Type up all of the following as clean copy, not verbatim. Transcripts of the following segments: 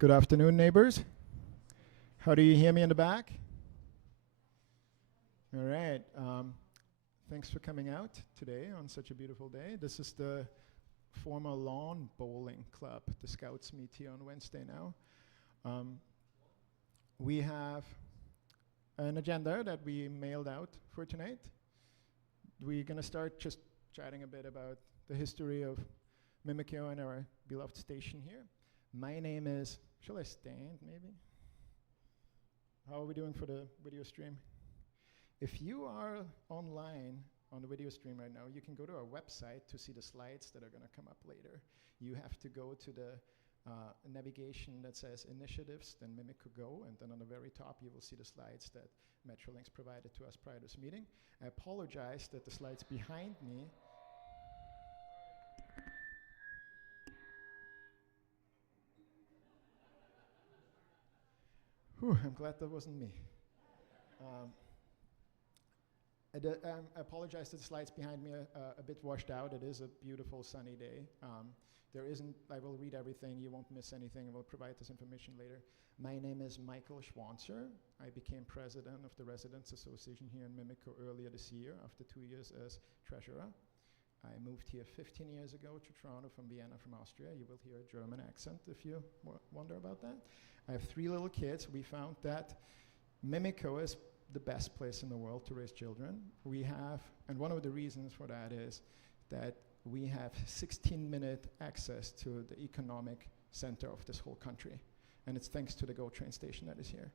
Good afternoon, neighbors. How do you hear me in the back? All right. Thanks for coming out today on such a beautiful day. This is the former lawn bowling club. The Scouts meet here on Wednesday now. We have an agenda that we mailed out for tonight. We're going to start just chatting a bit about the history of Mimico and our beloved station here. My name is, shall I stand maybe? How are we doing for the video stream? If you are online on the video stream right now, you can go to our website to see the slides that are going to come up later. You have to go to the navigation that says Initiatives, then Mimico Go, and then on the very top you will see the slides that Metrolinx provided to us prior to this meeting. I apologize that the slides behind me I'm glad that wasn't me. I apologize that the slides behind me are a bit washed out. It is a beautiful sunny day. I will read everything, you won't miss anything, I will provide this information later. My name is Michael Schwanzer. I became president of the Residents Association here in Mimico earlier this year after 2 years as treasurer. I moved here 15 years ago to Toronto from Vienna, from Austria. You will hear a German accent if you wonder about that. I have 3 little kids. We found that Mimico is the best place in the world to raise children. We have, and one of the reasons for that is that we have 16-minute access to the economic center of this whole country. And it's thanks to the GO train station that is here.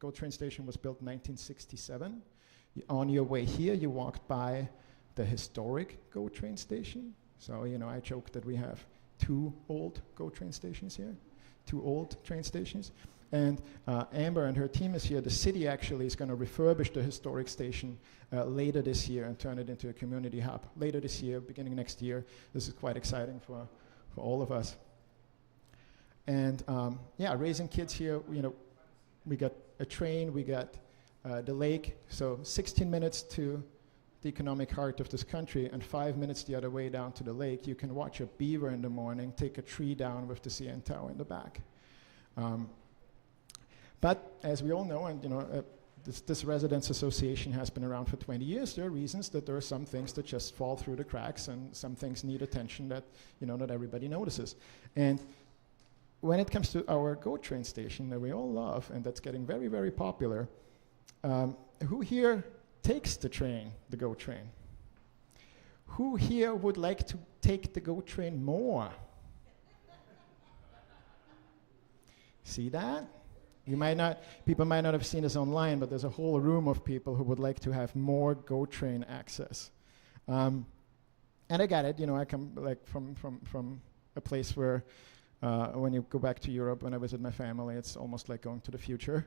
GO train station was built in 1967. On your way here, you walked by the historic GO train station. So, I joke that we have 2 old GO train stations here, 2 old train stations. And Amber and her team is here. The city actually is going to refurbish the historic station later this year and turn it into a community hub. Later this year, beginning next year. This is quite exciting for all of us. And raising kids here, we got a train, we got the lake. So 16 minutes to the economic heart of this country and 5 minutes the other way down to the lake. You can watch a beaver in the morning, take a tree down with the CN Tower in the back. But as we all know, and this Residents Association has been around for 20 years, there are reasons that there are some things that just fall through the cracks and some things need attention that not everybody notices. And when it comes to our GO train station that we all love and that's getting very, very popular, who here takes the train, the GO train? Who here would like to take the GO train more? See that? People might not have seen this online, but there's a whole room of people who would like to have more GO train access. And I get it, I come from a place where when you go back to Europe, when I visit my family, it's almost like going to the future.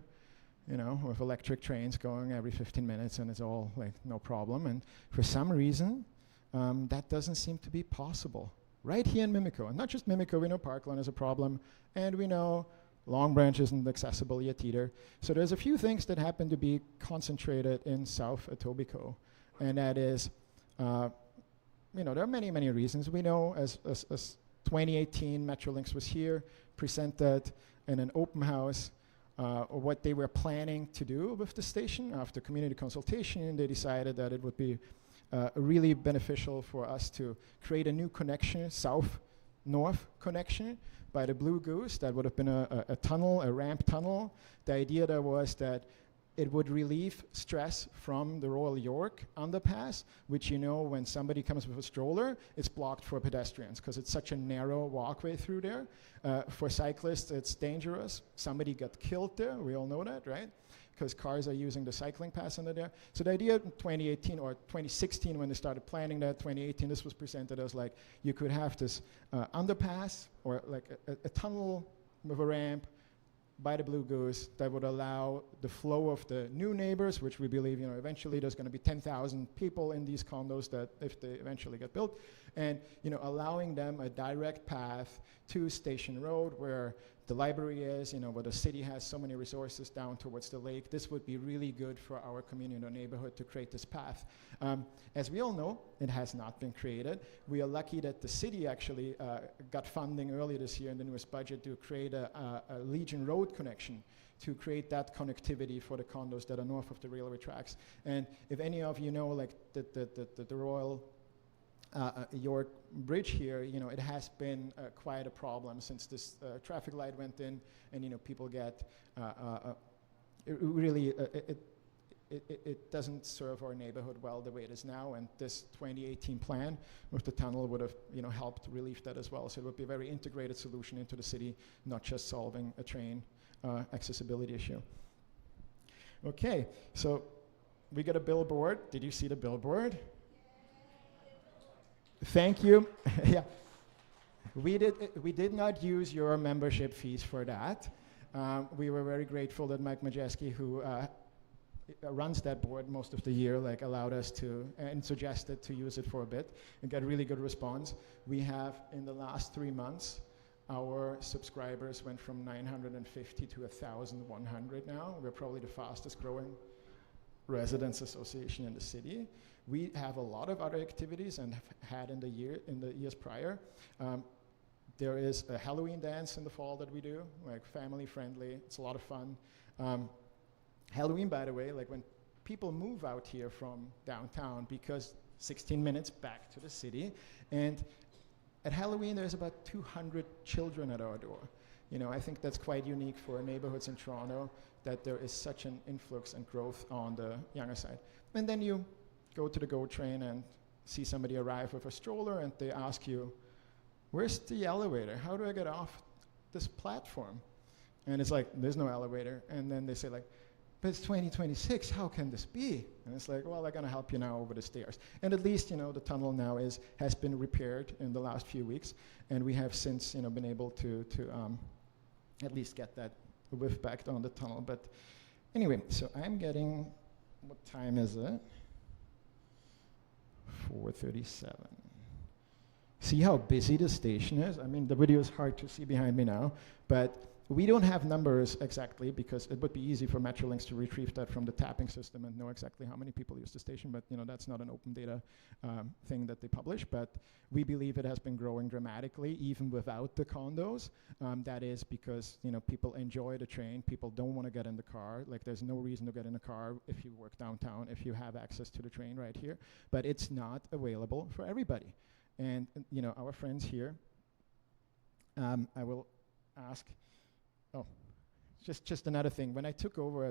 With electric trains going every 15 minutes and it's all like no problem. And for some reason, that doesn't seem to be possible. Right here in Mimico, and not just Mimico, we know Parkland is a problem, and we know Long Branch isn't accessible yet either. So there's a few things that happen to be concentrated in South Etobicoke, and that is, there are many, many reasons. We know as 2018, Metrolinx was here, presented in an open house what they were planning to do with the station. After community consultation, they decided that it would be really beneficial for us to create a new connection, south-north connection by the Blue Goose. That would have been a tunnel, a ramp tunnel. The idea there was that it would relieve stress from the Royal York underpass, which when somebody comes with a stroller, it's blocked for pedestrians because it's such a narrow walkway through there. For cyclists, it's dangerous. Somebody got killed there, we all know that, right? Because cars are using the cycling path under there. So the idea in 2018 or 2016 when they started planning that, 2018, this was presented as like you could have this underpass or like a tunnel with a ramp by the Blue Goose that would allow the flow of the new neighbors, which we believe, eventually there's going to be 10,000 people in these condos that if they eventually get built, and allowing them a direct path to Station Road where the library is, where the city has so many resources down towards the lake. This would be really good for our community or neighborhood to create this path. As we all know, it has not been created. We are lucky that the city actually got funding earlier this year in the newest budget to create a Legion Road connection, to create that connectivity for the condos that are north of the railway tracks. And if any of you know, like the Royal York Bridge here, it has been quite a problem since this traffic light went in, and people get it doesn't serve our neighborhood well the way it is now, and this 2018 plan with the tunnel would have helped relieve that as well. So it would be a very integrated solution into the city, not just solving a train accessibility issue. Okay, so we got a billboard. Did you see the billboard? Thank you. Yeah, we did not use your membership fees for that. We were very grateful that Mike Majeski, who runs that board most of the year, allowed us to and suggested to use it for a bit and get really good response. We have, in the last 3 months, our subscribers went from 950 to 1,100 now. We're probably the fastest growing residents association in the city. We have a lot of other activities and have had in the years prior. There is a Halloween dance in the fall that we do, family friendly. It's a lot of fun. Halloween, by the way, when people move out here from downtown, because 16 minutes back to the city, and at Halloween there's about 200 children at our door. I think that's quite unique for neighborhoods in Toronto, that there is such an influx and growth on the younger side. And then you go to the GO train and see somebody arrive with a stroller, and they ask you, where's the elevator? How do I get off this platform? And it's like, there's no elevator. And then they say but it's 2026, how can this be? And it's like, well, I'm gonna help you now over the stairs. And at least, the tunnel now has been repaired in the last few weeks, and we have since, been able to at least get that width back on the tunnel. But anyway, so I'm getting, what time is it? 4:37. See how busy the station is? I mean, the video is hard to see behind me now, but we don't have numbers exactly, because it would be easy for Metrolinx to retrieve that from the tapping system and know exactly how many people use the station, but that's not an open data thing that they publish. But we believe it has been growing dramatically, even without the condos. That is because people enjoy the train. People don't want to get in the car. There's no reason to get in a car if you work downtown, if you have access to the train right here. But it's not available for everybody. And our friends here, I will ask. Oh, just another thing. When I took over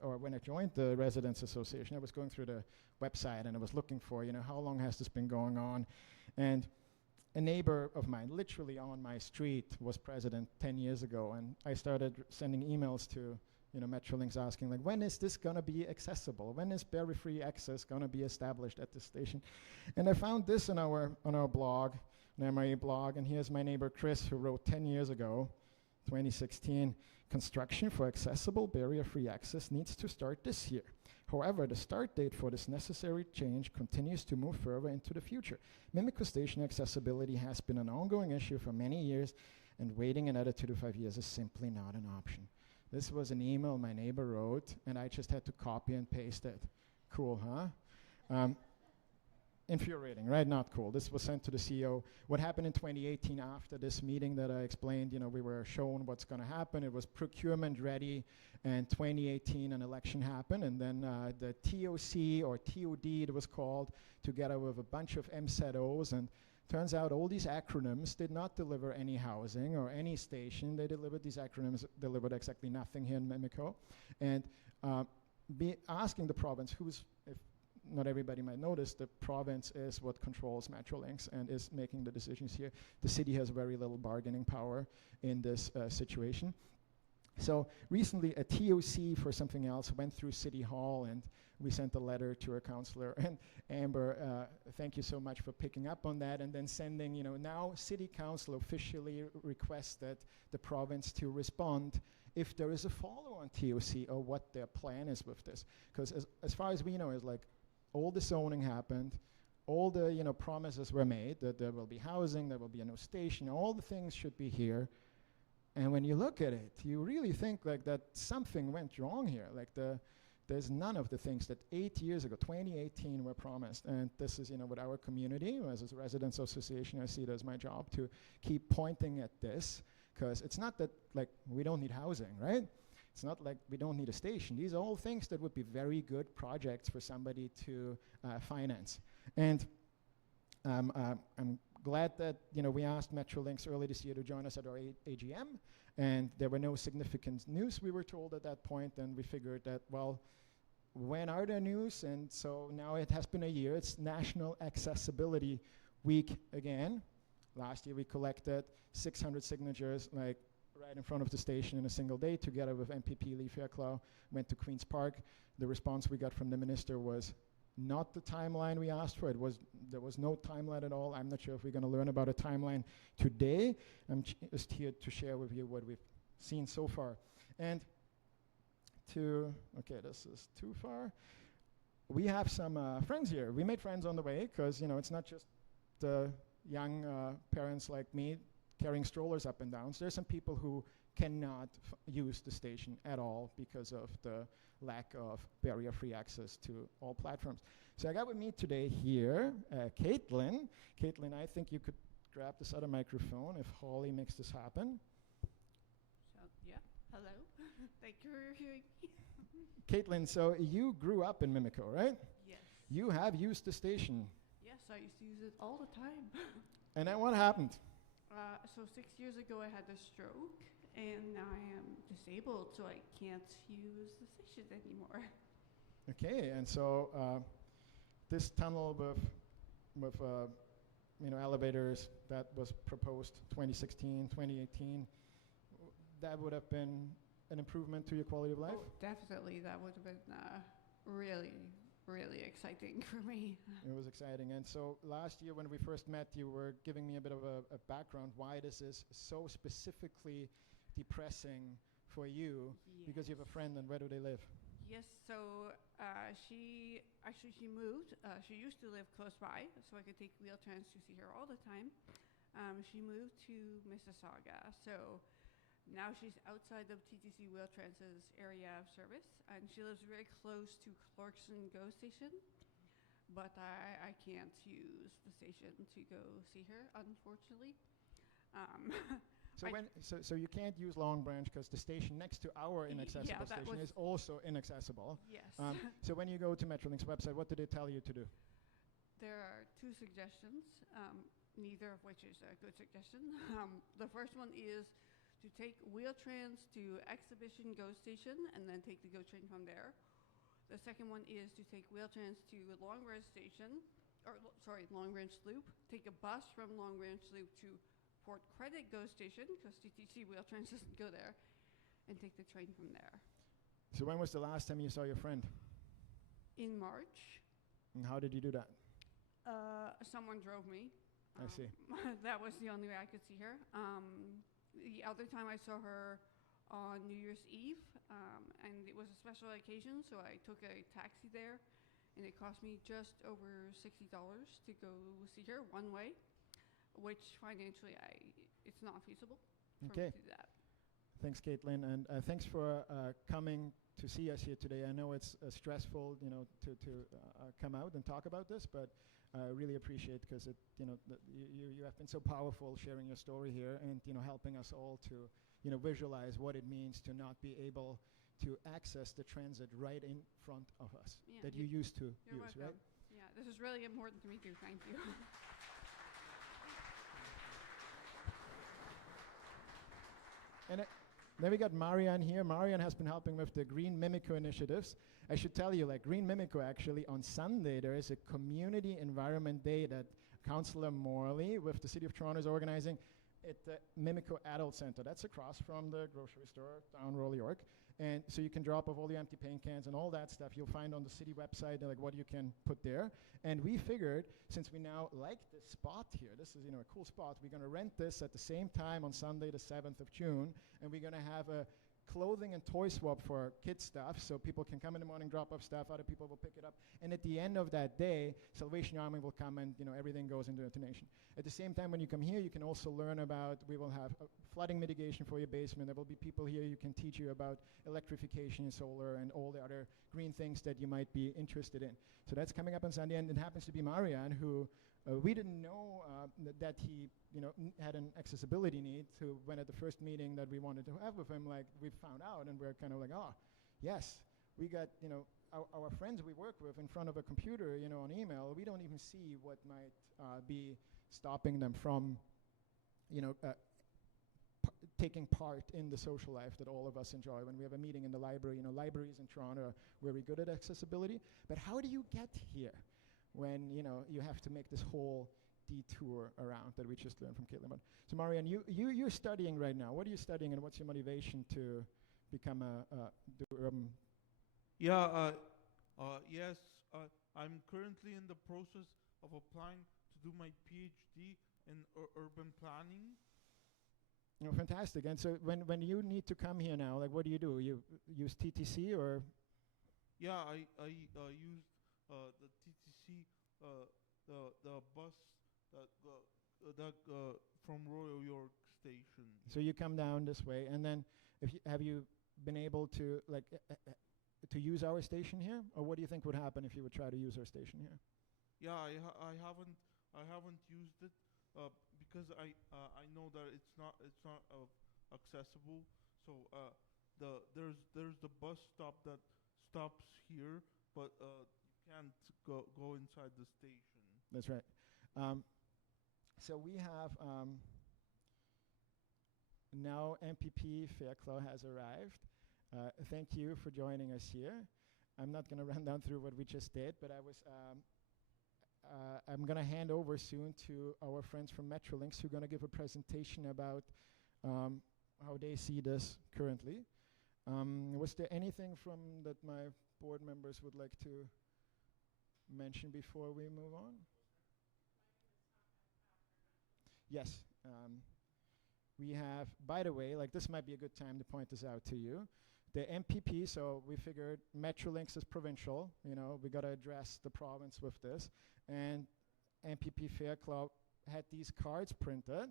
or when I joined the Residents Association, I was going through the website and I was looking for, how long has this been going on? And a neighbor of mine, literally on my street, was president 10 years ago, and I started sending emails to, Metrolinx asking, when is this gonna be accessible? When is barrier-free access gonna be established at this station? And I found this on our blog, an MRA blog, and here's my neighbor Chris, who wrote 10 years ago, 2016, construction for accessible barrier-free access needs to start this year. However, the start date for this necessary change continues to move further into the future. Mimico station accessibility has been an ongoing issue for many years, and waiting another 2 to 5 years is simply not an option. This was an email my neighbor wrote, and I just had to copy and paste it. Cool, huh? Infuriating, right? Not cool. This was sent to the CEO. What happened in 2018 after this meeting that I explained, we were shown what's going to happen. It was procurement ready, and 2018 an election happened, and then the TOC or TOD it was called, together with a bunch of MZOs, and turns out all these acronyms did not deliver any housing or any station. They delivered these acronyms, delivered exactly nothing here in Mimico. And asking the province, if not everybody might notice, the province is what controls Metrolinx and is making the decisions here. The city has very little bargaining power in this situation. So recently a TOC for something else went through City Hall, and we sent a letter to our councillor. And Amber, thank you so much for picking up on that, and then sending, now City Council officially requested the province to respond if there is a follow-on TOC or what their plan is with this. Because as far as we know, is all the zoning happened, all the promises were made that there will be housing, there will be a new station, all the things should be here. And when you look at it, you really think like that something went wrong here. Like there's none of the things that 8 years ago, 2018, were promised. And this is, with our community, as a residents association, I see it as my job to keep pointing at this, because it's not that like we don't need housing, right? It's not like we don't need a station. These are all things that would be very good projects for somebody to finance. And I'm glad that we asked Metrolinx early this year to join us at our AGM, and there were no significant news, we were told at that point, and we figured that, well, when are there news? And so now it has been a year. It's National Accessibility Week again. Last year we collected 600 signatures, like right in front of the station in a single day, together with MPP Lee Fairclough, went to Queen's Park. The response we got from the minister was not the timeline we asked for. There was no timeline at all. I'm not sure if we're going to learn about a timeline today. I'm just here to share with you what we've seen so far. And okay, this is too far. We have some friends here. We made friends on the way, because it's not just the young parents like me carrying strollers up and down. So there's some people who cannot use the station at all because of the lack of barrier-free access to all platforms. So I got with me today here Caitlin. Caitlin, I think you could grab this other microphone if Holly makes this happen. So, yeah, hello. Thank you for hearing me. Caitlin, so you grew up in Mimico, right? Yes. You have used the station. Yes, I used to use it all the time. And then what happened? So 6 years ago I had a stroke, and now I am disabled, so I can't use the station anymore. Okay, and so this tunnel with elevators that was proposed 2016, 2018, that would have been an improvement to your quality of life? Oh, definitely, that would have been really, really exciting for me. It was exciting. And so last year when we first met, you were giving me a bit of a background why this is so specifically depressing for you. Yes. Because you have a friend, and where do they live? Yes, so she moved. She used to live close by, so I could take Wheel-Trans to see her all the time. She moved to Mississauga, so now she's outside of TTC Wheel-Trans's area of service, and she lives very close to Clarkson GO station, but I can't use the station to go see her, unfortunately. So you can't use Long Branch because the station next to our inaccessible station is also inaccessible. Yes. So when you go to Metrolinx's website, what do they tell you to do? There are two suggestions, neither of which is a good suggestion. The first one is to take Wheel-Trans to Exhibition GO station and then take the GO train from there. The second one is to take Wheel-Trans to Long Branch station, Long Branch Loop, take a bus from Long Branch Loop to Port Credit GO station, because TTC Wheel-Trans doesn't go there, and take the train from there. So when was the last time you saw your friend? In March. And how did you do that? Someone drove me. I see. That was the only way I could see her. The other time I saw her on New Year's Eve, and it was a special occasion, so I took a taxi there, and it cost me just over $60 to go see her one way, which financially it's not feasible for me to do that. Thanks, Caitlin, and thanks for coming to see us here today. I know it's stressful, to come out and talk about this, but I really appreciate, because you have been so powerful sharing your story here, and helping us all to visualize what it means to not be able to access the transit right in front of us that you used to use, welcome. right? Yeah, this is really important to me too. Thank you. And then we got Marianne here. Marianne has been helping with the Green Mimico initiatives. I should tell you, like Green Mimico, actually, on Sunday, there is a community environment day that Councillor Morley with the City of Toronto is organizing at the Mimico Adult Center. That's across from the grocery store down Royal York. And so you can drop off all the empty paint cans and all that stuff you'll find on the city website, like what you can put there. And we figured, since we now like this spot here, this is a cool spot, we're going to rent this at the same time on Sunday the 7th of June, and we're going to have a clothing and toy swap for kid stuff, so people can come in the morning, drop off stuff, other people will pick it up, and at the end of that day, Salvation Army will come and everything goes into a donation. At the same time, when you come here, you can also learn about, we will have flooding mitigation for your basement. There will be people here who can teach you about electrification and solar and all the other green things that you might be interested in. So that's coming up on Sunday, and it happens to be Marian, who we didn't know that he had an accessibility need. So when at the first meeting that we wanted to have with him, like, we found out, and we're kind of like, oh, yes, we got our friends we work with in front of a computer, on email. We don't even see what might be stopping them from taking part in the social life that all of us enjoy. When we have a meeting in the library, libraries in Toronto are very good at accessibility. But how do you get here when you have to make this whole detour around that we just learned from Caitlin about? So Marianne, you're studying right now. What are you studying, and what's your motivation to become Yes, I'm currently in the process of applying to do my PhD in urban planning. Fantastic. And so when you need to come here now, like, what do? You use TTC or? Yeah, I used the TTC, the bus that from Royal York Station. So you come down this way, and then have you been able to to use our station here, or what do you think would happen if you would try to use our station here? Yeah, I haven't used it because I know that it's not accessible. So there's the bus stop that stops here, but you can't go inside the station. That's right. So we have now MPP Fairclough has arrived. Thank you for joining us here. I'm not going to run down through what we just did, but I'm going to hand over soon to our friends from Metrolinx, who are going to give a presentation about how they see this currently. Was there anything from that my board members would like to mention before we move on? Yes. We have, by the way, like, this might be a good time to point this out to you. The MPP, so we figured Metrolinx is provincial, we got to address the province with this. And MPP Fairclough had these cards printed.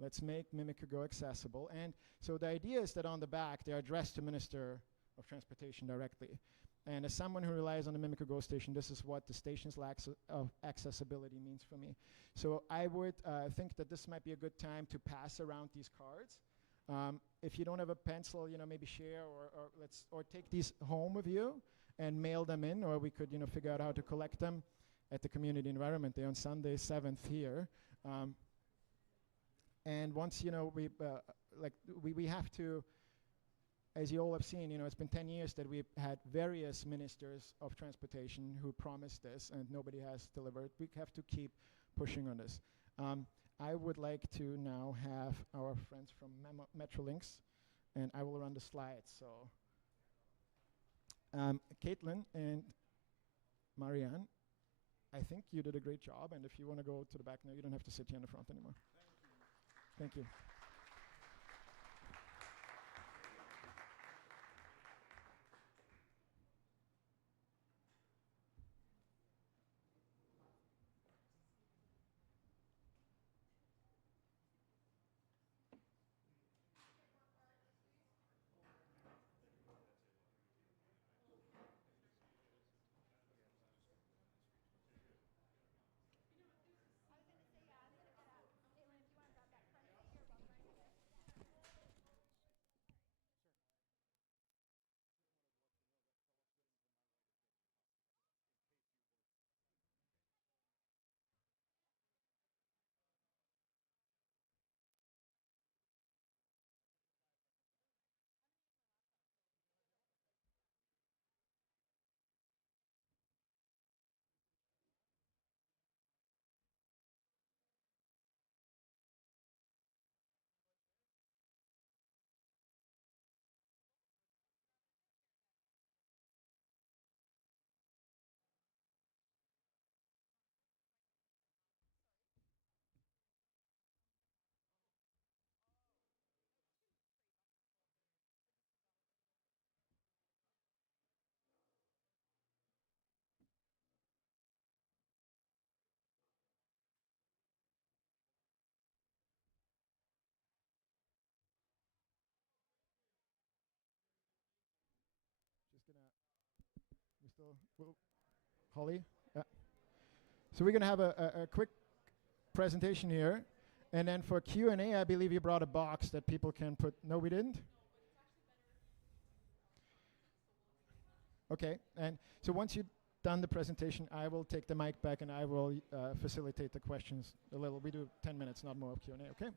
Let's make Mimico Go accessible. And so the idea is that on the back, they're addressed to Minister of Transportation directly. And as someone who relies on the Mimico Go station, this is what the station's lack of accessibility means for me. So I would think that this might be a good time to pass around these cards. If you don't have a pencil, maybe share or take these home with you and mail them in, or we could, figure out how to collect them at the Community Environment Day on Sunday 7th here. And once, we have to, as you all have seen, it's been 10 years that we've had various ministers of transportation who promised this, and nobody has delivered. We have to keep pushing on this. I would like to now have our friends from Metrolinx, and I will run the slides. So, Caitlin and Marianne, I think you did a great job, and if you want to go to the back now, you don't have to sit here in the front anymore. Thank you. Holly? Yeah. So we're going to have a quick presentation here. And then for Q&A, I believe you brought a box that people can put. No, we didn't? Okay. And so once you've done the presentation, I will take the mic back and I will facilitate the questions a little. We do 10 minutes, not more of Q&A, okay?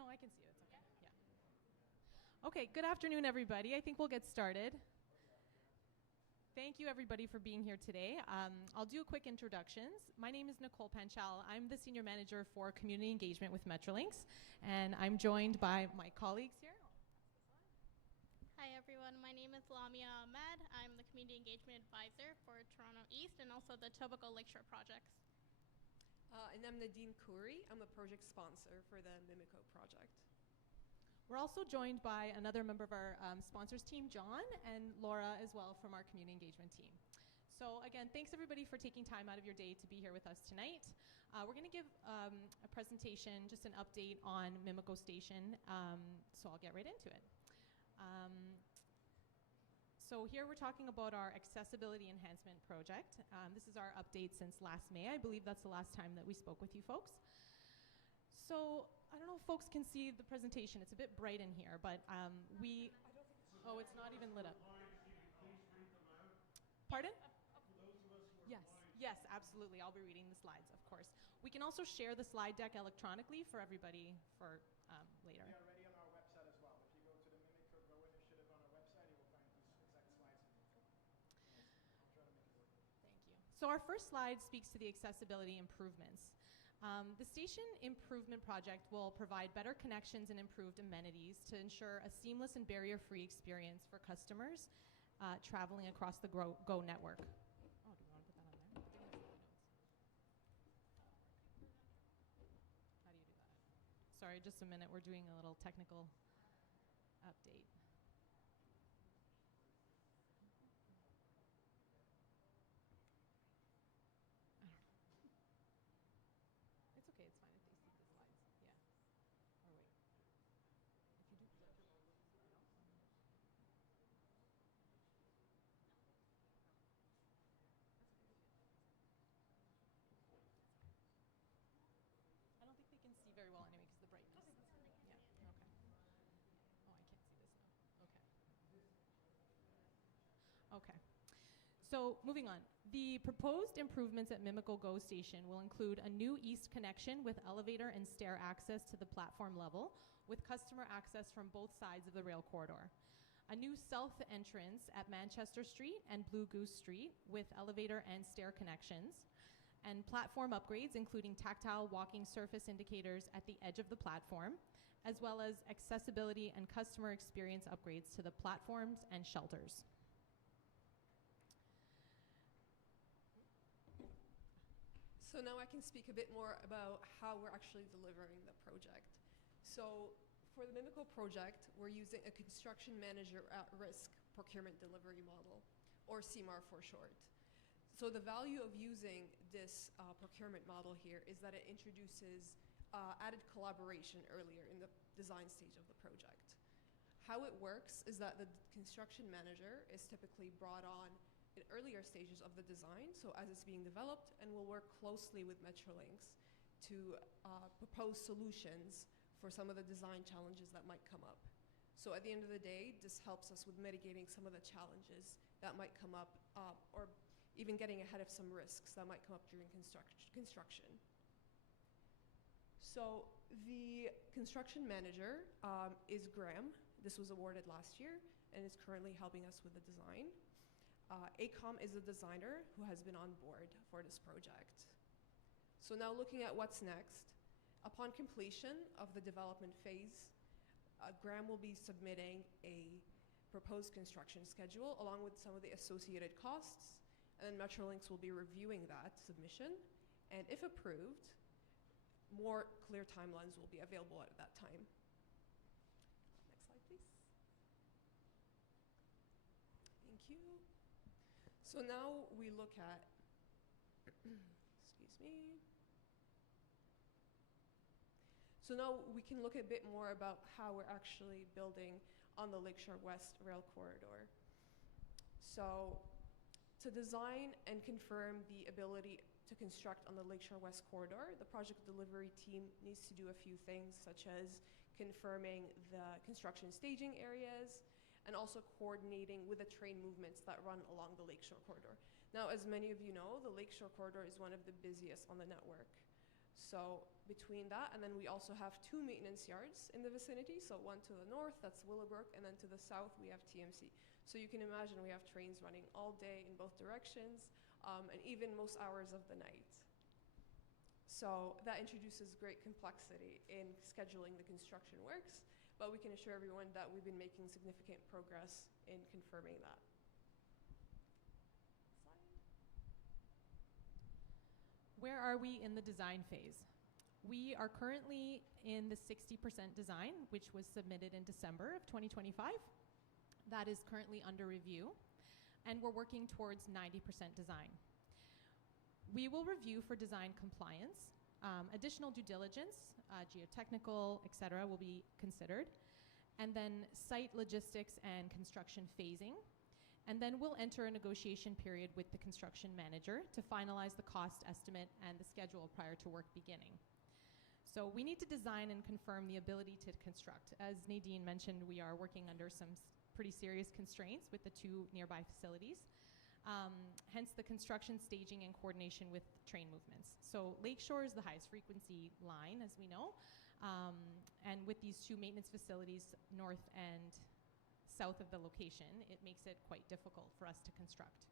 No, I can see it. It's okay. Yeah. Okay, good afternoon, everybody. I think we'll get started. Thank you, everybody, for being here today. I'll do a quick introductions. My name is Nicole Panchal. I'm the Senior Manager for Community Engagement with Metrolinx, and I'm joined by my colleagues here. Hi, everyone. My name is Lamia Ahmed. I'm the Community Engagement Advisor for Toronto East and also the Tobago Lakeshore projects. And I'm Nadine Khoury. I'm a project sponsor for the Mimico project. We're also joined by another member of our sponsors team, John, and Laura as well from our community engagement team. So again, thanks everybody for taking time out of your day to be here with us tonight. We're going to give a presentation, just an update on Mimico Station, so I'll get right into it. So here we're talking about our accessibility enhancement project. This is our update since last May. I believe that's the last time that we spoke with you folks. So I don't know if folks can see the presentation. It's a bit bright in here, but oh, it's not even lit up. Pardon? Yes, absolutely. I'll be reading the slides, of course. We can also share the slide deck electronically for everybody for later. They are ready on our website as well. If you go to the Mimico Go initiative on our website, you will find these exact slides. I'll try to make it work. Thank you. So our first slide speaks to the accessibility improvements. The station improvement project will provide better connections and improved amenities to ensure a seamless and barrier-free experience for customers traveling across the Go network. Oh, do you want to put that on there? I think that's the notes. How do you do that? Sorry, just a minute. We're doing a little technical update. It's okay, it's fine if they see the slides. Yeah. Or wait. If you do. I don't think they can see very well anyway because of the brightness. Yeah, okay. Oh, I can't see this now. So moving on, the proposed improvements at Mimico GO Station will include a new east connection with elevator and stair access to the platform level, with customer access from both sides of the rail corridor. A new south entrance at Manchester Street and Blue Goose Street with elevator and stair connections, and platform upgrades including tactile walking surface indicators at the edge of the platform, as well as accessibility and customer experience upgrades to the platforms and shelters. So now I can speak a bit more about how we're actually delivering the project. So for the Mimico project, we're using a construction manager at risk procurement delivery model, or CMAR for short. So the value of using this procurement model here is that it introduces added collaboration earlier in the design stage of the project. How it works is that the construction manager is typically brought on in earlier stages of the design, so as it's being developed, and will work closely with Metrolinx to propose solutions for some of the design challenges that might come up. So at the end of the day, this helps us with mitigating some of the challenges that might come up, or even getting ahead of some risks that might come up during construction. So the construction manager is Graham. This was awarded last year and is currently helping us with the design. ACOM is the designer who has been on board for this project. So now looking at what's next, upon completion of the development phase, Graham will be submitting a proposed construction schedule along with some of the associated costs, and then Metrolinx will be reviewing that submission, and if approved, more clear timelines will be available at that time. Next slide, please. Thank you. So now we look at, excuse me. So now we can look a bit more about how we're actually building on the Lakeshore West Rail Corridor. So to design and confirm the ability to construct on the Lakeshore West Corridor, the project delivery team needs to do a few things, such as confirming the construction staging areas, and also coordinating with the train movements that run along the Lakeshore Corridor. Now, as many of you know, the Lakeshore Corridor is one of the busiest on the network. So between that, and then we also have 2 maintenance yards in the vicinity. So one to the north, that's Willowbrook, and then to the south, we have TMC. So you can imagine we have trains running all day in both directions, and even most hours of the night. So that introduces great complexity in scheduling the construction works, but we can assure everyone that we've been making significant progress in confirming that. Where are we in the design phase? We are currently in the 60% design, which was submitted in December of 2025. That is currently under review, and we're working towards 90% design. We will review for design compliance. Additional due diligence, geotechnical, et cetera, will be considered. And then site logistics and construction phasing. And then we'll enter a negotiation period with the construction manager to finalize the cost estimate and the schedule prior to work beginning. So we need to design and confirm the ability to construct. As Nadine mentioned, we are working under some pretty serious constraints with the 2 nearby facilities. Hence the construction, staging, and coordination with train movements. So Lakeshore is the highest frequency line, as we know. And with these 2 maintenance facilities, north and south of the location, it makes it quite difficult for us to construct.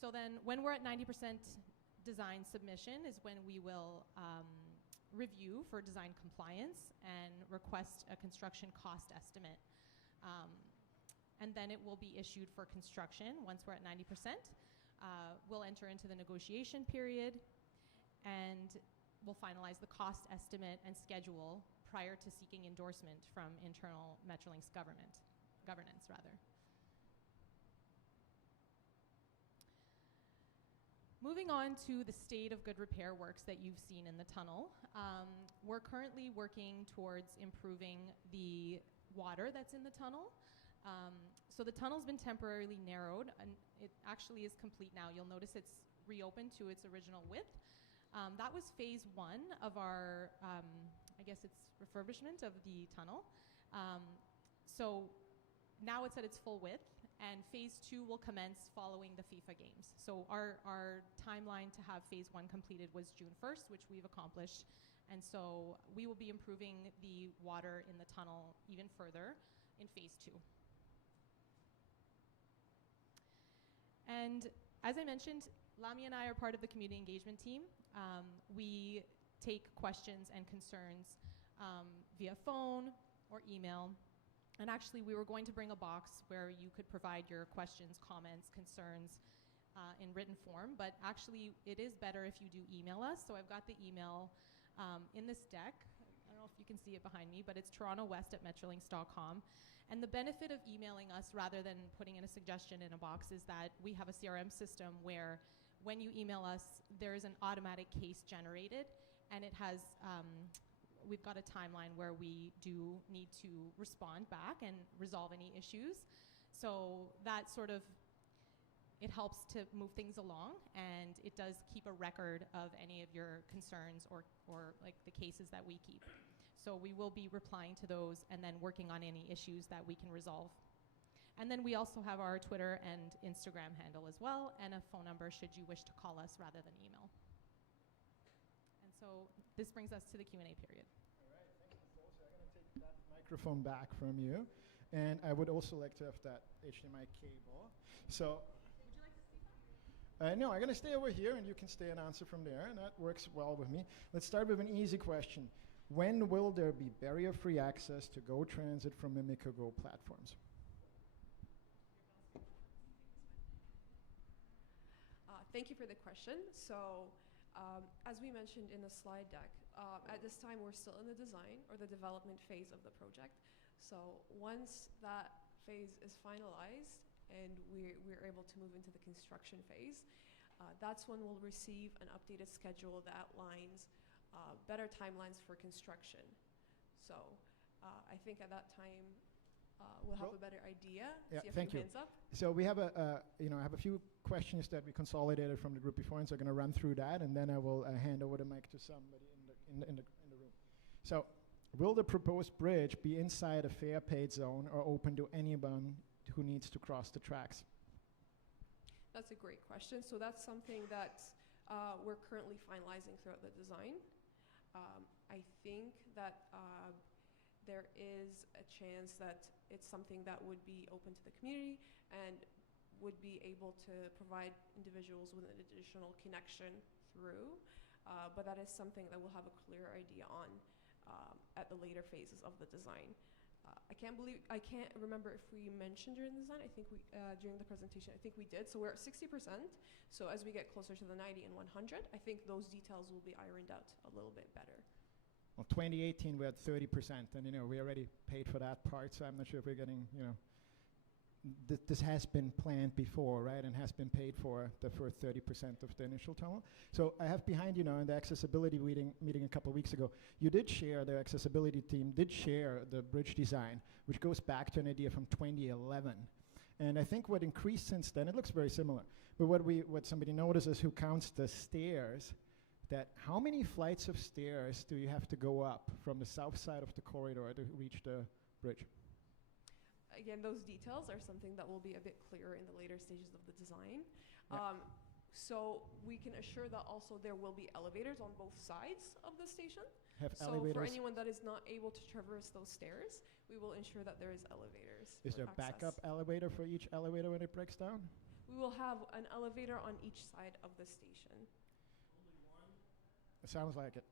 So then when we're at 90% design submission is when we will review for design compliance and request a construction cost estimate. And then it will be issued for construction once we're at 90%. We'll enter into the negotiation period, and we'll finalize the cost estimate and schedule prior to seeking endorsement from internal Metrolinx governance. Moving on to the state of good repair works that you've seen in the tunnel. We're currently working towards improving the water that's in the tunnel. So the tunnel's been temporarily narrowed, and it actually is complete now. You'll notice it's reopened to its original width. That was phase 1 of our, I guess it's refurbishment of the tunnel. So now it's at its full width, and phase 2 will commence following the FIFA games. So our timeline to have phase 1 completed was June 1st, which we've accomplished. And so we will be improving the water in the tunnel even further in phase 2. And as I mentioned, Lami and I are part of the community engagement team. We take questions and concerns via phone or email. And actually, we were going to bring a box where you could provide your questions, comments, concerns in written form. But actually, it is better if you do email us. So I've got the email in this deck. I don't know if you can see it behind me, but it's torontowest@metrolinks.com. And the benefit of emailing us rather than putting in a suggestion in a box is that we have a CRM system where when you email us, there is an automatic case generated, and it has, we've got a timeline where we do need to respond back and resolve any issues. So that sort of, it helps to move things along, and it does keep a record of any of your concerns or like the cases that we keep. So we will be replying to those and then working on any issues that we can resolve. And then we also have our Twitter and Instagram handle as well, and a phone number should you wish to call us rather than email. And so this brings us to the Q&A period. All right, thank you, Nicole. So I'm going to take that microphone back from you. And I would also like to have that HDMI cable. So, Would you like to speak? no, I'm going to stay over here, and you can stay and answer from there, and that works well with me. Let's start with an easy question. When will there be barrier-free access to Go Transit from Mimico Go platforms? Thank you for the question. So, as we mentioned in the slide deck, at this time we're still in the design or the development phase of the project. So once that phase is finalized and we're able to move into the construction phase, that's when we'll receive an updated schedule that outlines better timelines for construction. So I think at that time we'll have a better idea. Yeah, see a thank few you. hands up. So we have I have a few questions that we consolidated from the group before, and so I'm going to run through that, and then I will hand over the mic to somebody in the room. So, will the proposed bridge be inside a fair paid zone or open to anyone who needs to cross the tracks? That's a great question. So that's something that we're currently finalizing throughout the design. I think that there is a chance that it's something that would be open to the community and would be able to provide individuals with an additional connection through, but that is something that we'll have a clear idea on at the later phases of the design. I can't remember if we mentioned during the design. I think we, during the presentation, I think we did. So we're at 60%. So as we get closer to the 90 and 100, I think those details will be ironed out a little bit better. Well, 2018 we had 30%, and we already paid for that part, so I'm not sure if we're getting, this has been planned before, right, and has been paid for the first 30% of the initial tunnel. So I have behind you now in the accessibility meeting a couple of weeks ago, you did share, the accessibility team did share the bridge design, which goes back to an idea from 2011. And I think what increased since then, it looks very similar, but what somebody notices who counts the stairs, that how many flights of stairs do you have to go up from the south side of the corridor to reach the bridge? Again, those details are something that will be a bit clearer in the later stages of the design. Yeah. So we can assure that also there will be elevators on both sides of the station. Have So elevators? for anyone that is not able to traverse those stairs, we will ensure that there is elevators. Is for there a backup access. elevator for each elevator when it breaks down? We will have an elevator on each side of the station. It sounds like it.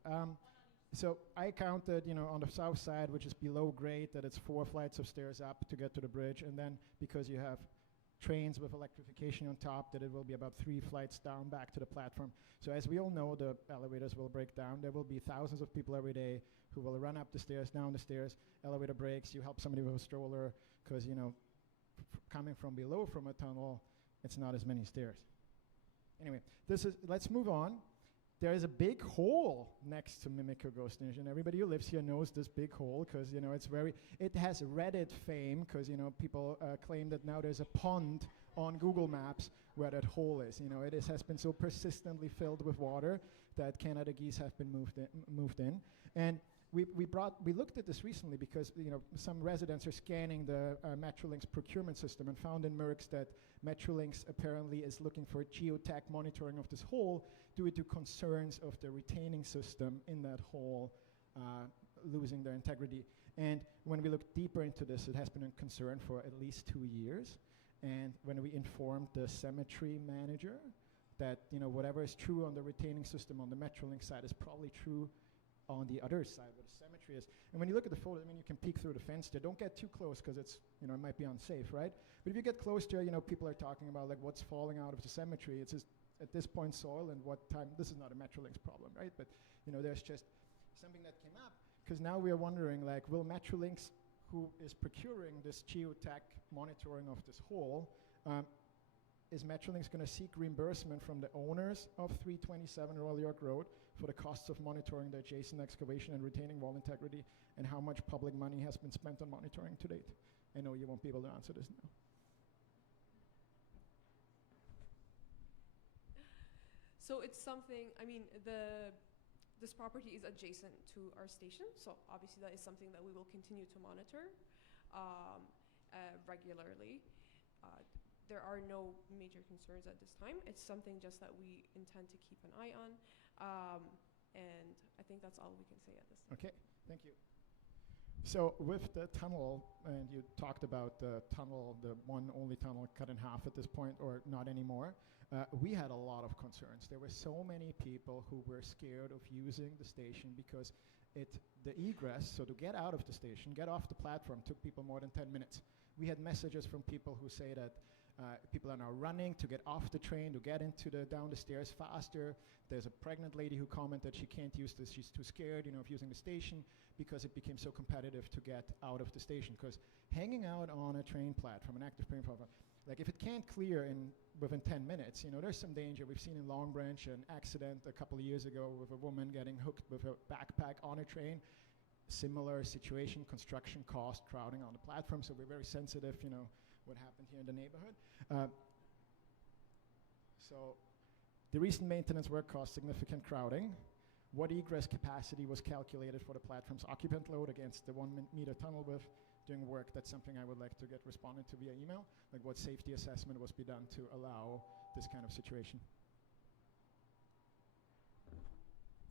So I counted, on the south side, which is below grade, that it's 4 flights of stairs up to get to the bridge, and then because you have trains with electrification on top, that it will be about 3 flights down back to the platform. So as we all know, the elevators will break down. There will be thousands of people every day who will run up the stairs, down the stairs, elevator breaks, you help somebody with a stroller, because, coming from below from a tunnel, it's not as many stairs. Anyway, let's move on. There is a big hole next to Mimico Go Station. Everybody who lives here knows this big hole because, it has Reddit fame because, people claim that now there's a pond on Google Maps where that hole is. It has been so persistently filled with water that Canada geese have been moved in. And we looked at this recently because some residents are scanning the Metrolinx procurement system and found in Merck's that Metrolinx apparently is looking for geotech monitoring of this hole due to concerns of the retaining system in that hole losing their integrity. And when we looked deeper into this, it has been a concern for at least 2 years. And when we informed the cemetery manager that whatever is true on the retaining system on the Metrolinx side is probably true on the other side where the cemetery is. And when you look at the photo, you can peek through the fence there. Don't get too close because it's, it might be unsafe, right? But if you get close to it, people are talking about like what's falling out of the cemetery. It's just at this point soil and what time. This is not a Metrolinx problem, right? But there's just something that came up because now we are wondering like, will Metrolinx, who is procuring this geotech monitoring of this hole, is Metrolinx going to seek reimbursement from the owners of 327 Royal York Road for the costs of monitoring the adjacent excavation and retaining wall integrity, and how much public money has been spent on monitoring to date? I know you won't be able to answer this now. So it's something, this property is adjacent to our station, so obviously that is something that we will continue to monitor regularly. There are no major concerns at this time. It's something just that we intend to keep an eye on. And I think that's all we can say at this time. Okay, thank you. So with the tunnel, and you talked about the tunnel, the one only tunnel cut in half at this point, or not anymore, we had a lot of concerns. There were so many people who were scared of using the station because the egress, so to get out of the station, get off the platform, took people more than 10 minutes. We had messages from people who say that people are now running to get off the train, to get down the stairs faster. There's a pregnant lady who commented she can't use this, she's too scared, of using the station because it became so competitive to get out of the station. Because hanging out on a train platform, an active train platform, like if it can't clear within 10 minutes, there's some danger. We've seen in Long Branch an accident a couple of years ago with a woman getting hooked with a backpack on a train. Similar situation, construction cost, crowding on the platform, so we're very sensitive, what happened here in the neighborhood. So the recent maintenance work caused significant crowding. What egress capacity was calculated for the platform's occupant load against the 1 meter tunnel width during work? That's something I would like to get responded to via email. Like what safety assessment was be done to allow this kind of situation?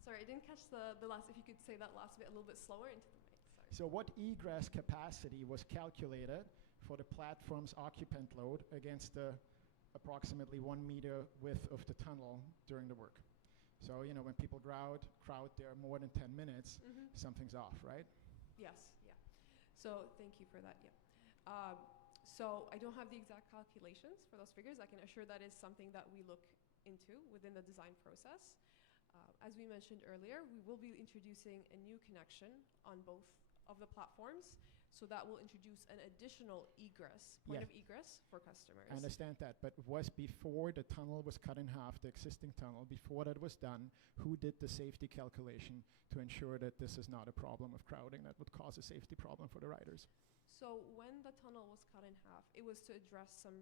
Sorry, I didn't catch the last, if you could say that last bit a little bit slower into the mic, sorry. So what egress capacity was calculated for the platform's occupant load against the approximately 1 meter width of the tunnel during the work? So, when people crowd there more than 10 minutes, something's off, right? Yes, yeah. So thank you for that, yeah. So I don't have the exact calculations for those figures. I can assure that is something that we look into within the design process. As we mentioned earlier, we will be introducing a new connection on both of the platforms. So that will introduce an additional point of egress for customers. I understand that, but was before the tunnel was cut in half, the existing tunnel, before that was done, who did the safety calculation to ensure that this is not a problem of crowding that would cause a safety problem for the riders? So when the tunnel was cut in half, it was to address some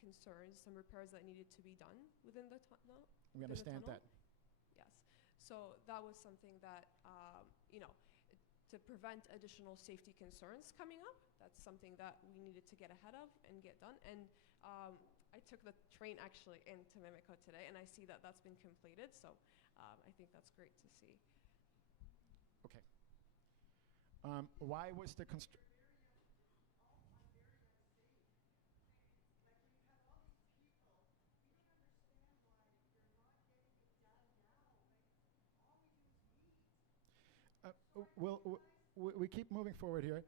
concerns, some repairs that needed to be done within the tunnel. We understand that. Yes. So that was something that, to prevent additional safety concerns coming up. That's something that we needed to get ahead of and get done. And I took the train actually into Mimico today, and I see that that's been completed. So I think that's great to see. Okay. Why was the we keep moving forward here.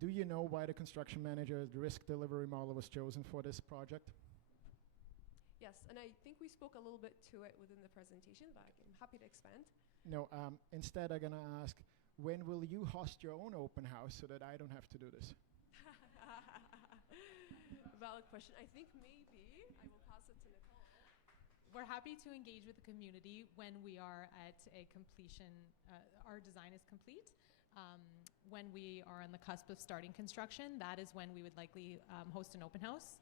Do you know why the construction manager's risk delivery model was chosen for this project? Yes, and I think we spoke a little bit to it within the presentation, but I'm happy to expand. No, instead I'm going to ask, when will you host your own open house so that I don't have to do this? Valid question. I think maybe I will pass it to Nicole. We're happy to engage with the community when we are at a completion, our design is complete. When we are on the cusp of starting construction, that is when we would likely host an open house,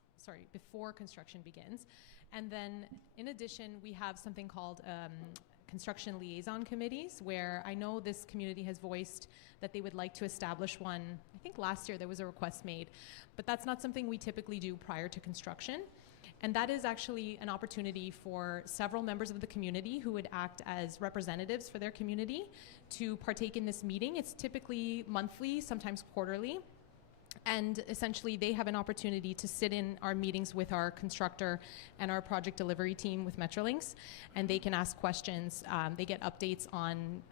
before construction begins. And then in addition, we have something called construction liaison committees, where I know this community has voiced that they would like to establish one. I think last year there was a request made, but that's not something we typically do prior to construction. And that is actually an opportunity for several members of the community who would act as representatives for their community to partake in this meeting. It's typically monthly, sometimes quarterly. And essentially, they have an opportunity to sit in our meetings with our constructor and our project delivery team with Metrolinx, and they can ask questions. They get updates on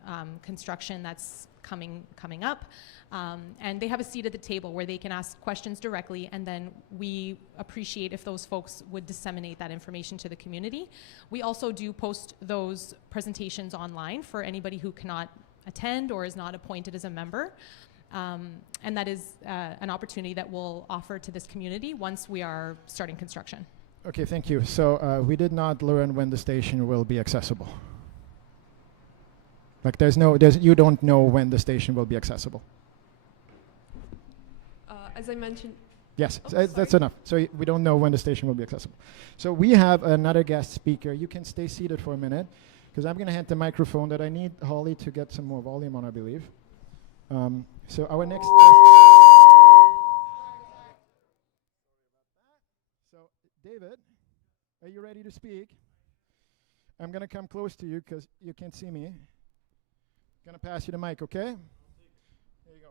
construction that's coming up, and they have a seat at the table where they can ask questions directly, and then we appreciate if those folks would disseminate that information to the community. We also do post those presentations online for anybody who cannot attend or is not appointed as a member. And that is an opportunity that we'll offer to this community once we are starting construction. Okay, thank you. So we did not learn when the station will be accessible. Like you don't know when the station will be accessible. As I mentioned, Yes, Oh, that's sorry. enough. So we don't know when the station will be accessible. So we have another guest speaker. You can stay seated for a minute, because I'm going to hand the microphone that I need Holly to get some more volume on, I believe. So our next guest. So David, are you ready to speak? I'm going to come close to you because you can't see me. Going to pass you the mic, okay? There you go.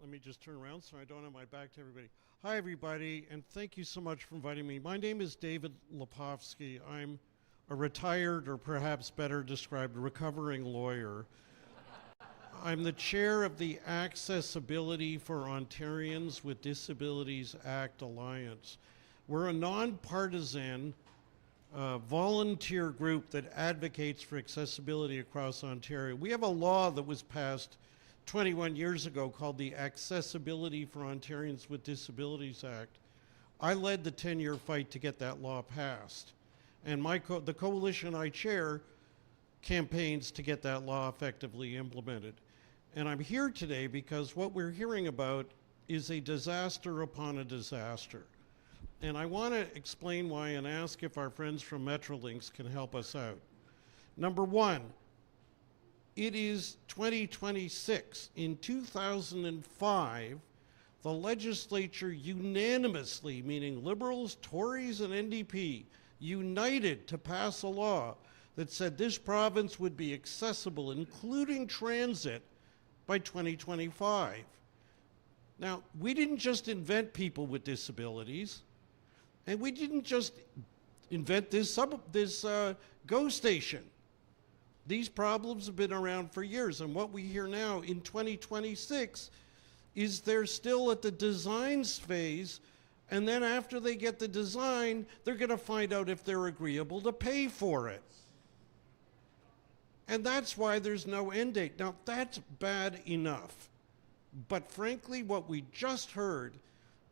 Let me just turn around so I don't have my back to everybody. Hi, everybody, and thank you so much for inviting me. My name is David Lepofsky. I'm a retired, or perhaps better described, recovering lawyer. I'm the chair of the Accessibility for Ontarians with Disabilities Act Alliance. We're a nonpartisan volunteer group that advocates for accessibility across Ontario. We have a law that was passed 21 years ago called the Accessibility for Ontarians with Disabilities Act. I led the 10-year fight to get that law passed. And the coalition I chair campaigns to get that law effectively implemented. And I'm here today because what we're hearing about is a disaster upon a disaster. And I want to explain why and ask if our friends from Metrolinx can help us out. Number one, it is 2026. In 2005, the legislature unanimously, meaning Liberals, Tories, and NDP, united to pass a law that said this province would be accessible, including transit, by 2025. Now, we didn't just invent people with disabilities, and we didn't just invent this GO station. These problems have been around for years, and what we hear now in 2026 is they're still at the design phase, and then after they get the design, they're going to find out if they're agreeable to pay for it. And that's why there's no end date. Now, that's bad enough. But frankly, what we just heard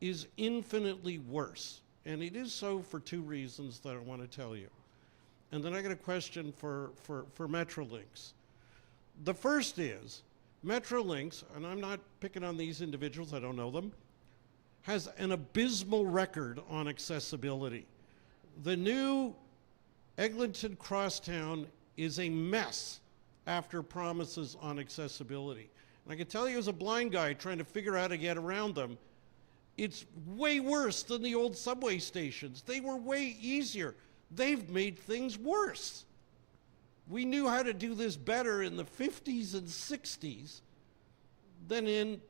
is infinitely worse. And it is so for two reasons that I want to tell you. And then I got a question for Metrolinx. The first is, Metrolinx, and I'm not picking on these individuals, I don't know them, has an abysmal record on accessibility. The new Eglinton Crosstown is a mess after promises on accessibility. And I can tell you as a blind guy trying to figure out how to get around them, it's way worse than the old subway stations. They were way easier. They've made things worse. We knew how to do this better in the 50s and 60s than in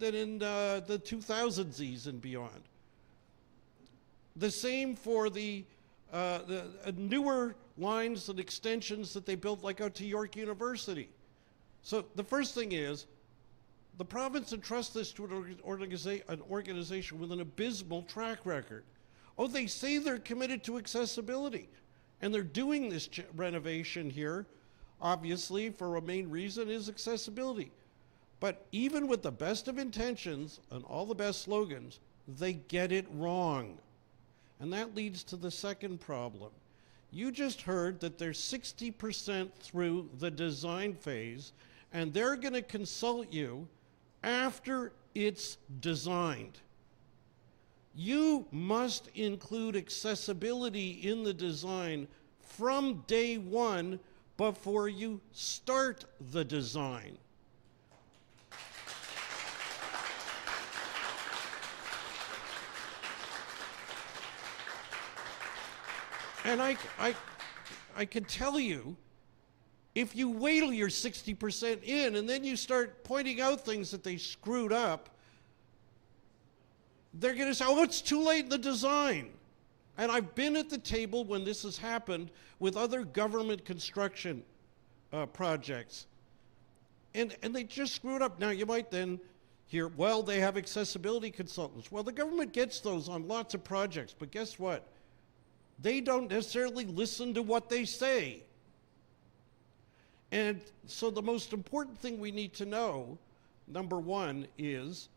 the 2000s and beyond. The same for the newer lines and extensions that they built, like out to York University. So the first thing is, the province entrusts this to an organization with an abysmal track record. Oh, they say they're committed to accessibility, and they're doing this renovation here, obviously, for a main reason is accessibility. But even with the best of intentions and all the best slogans, they get it wrong. And that leads to the second problem. You just heard that they're 60% through the design phase, and they're going to consult you after it's designed. You must include accessibility in the design from day one before you start the design. And I can tell you, if you wait till you're 60% in and then you start pointing out things that they screwed up, they're going to say, oh, it's too late in the design. And I've been at the table when this has happened with other government construction projects. And they just screwed up. Now, you might then hear, well, they have accessibility consultants. Well, the government gets those on lots of projects, but guess what? They don't necessarily listen to what they say. And so the most important thing we need to know, number one, is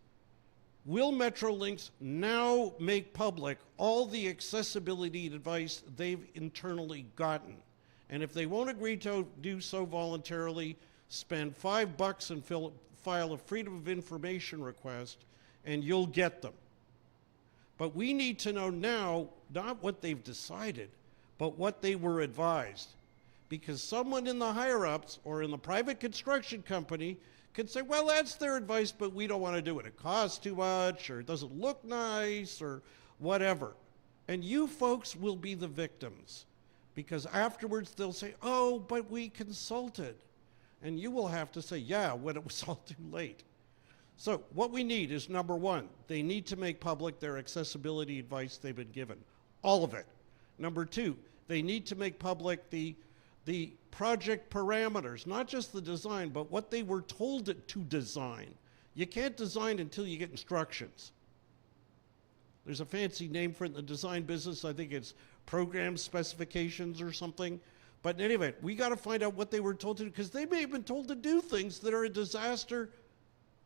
will Metrolinx now make public all the accessibility advice they've internally gotten? And if they won't agree to do so voluntarily, spend $5 and file a Freedom of Information request, and you'll get them. But we need to know now, not what they've decided, but what they were advised. Because someone in the higher-ups or in the private construction company could say, well, that's their advice, but we don't want to do it. It costs too much, or it doesn't look nice, or whatever. And you folks will be the victims. Because afterwards they'll say, oh, but we consulted. And you will have to say, yeah, when it was all too late. So what we need is, number one, they need to make public their accessibility advice they've been given. All of it. Number two, they need to make public the project parameters, not just the design, but what they were told to design. You can't design until you get instructions. There's a fancy name for it in the design business. I think it's program specifications or something. But in any event, we got to find out what they were told to do, because they may have been told to do things that are a disaster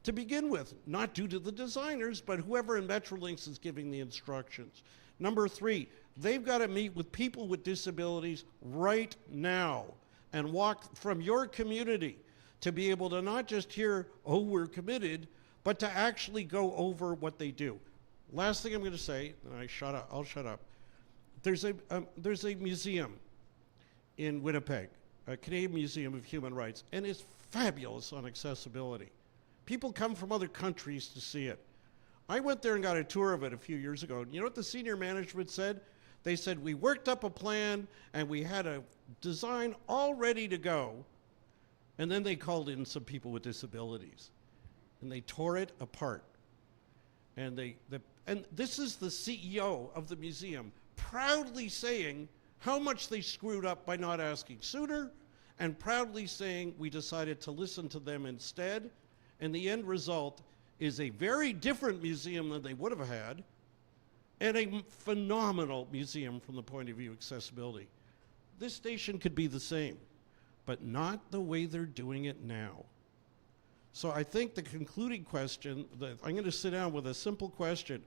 to begin with, not due to the designers, but whoever in Metrolinx is giving the instructions. Number three, they've got to meet with people with disabilities right now and walk from your community to be able to not just hear, oh, we're committed, but to actually go over what they do. Last thing I'm going to say, and I'll shut up. There's a museum in Winnipeg, a Canadian Museum of Human Rights, and it's fabulous on accessibility. People come from other countries to see it. I went there and got a tour of it a few years ago. You know what the senior management said? They said, we worked up a plan and we had a design all ready to go. And then they called in some people with disabilities and they tore it apart. And this is the CEO of the museum proudly saying how much they screwed up by not asking sooner, and proudly saying we decided to listen to them instead. And the end result is a very different museum than they would have had, and a phenomenal museum from the point of view of accessibility. This station could be the same, but not the way they're doing it now. So I think the concluding question, I'm going to sit down with a simple question.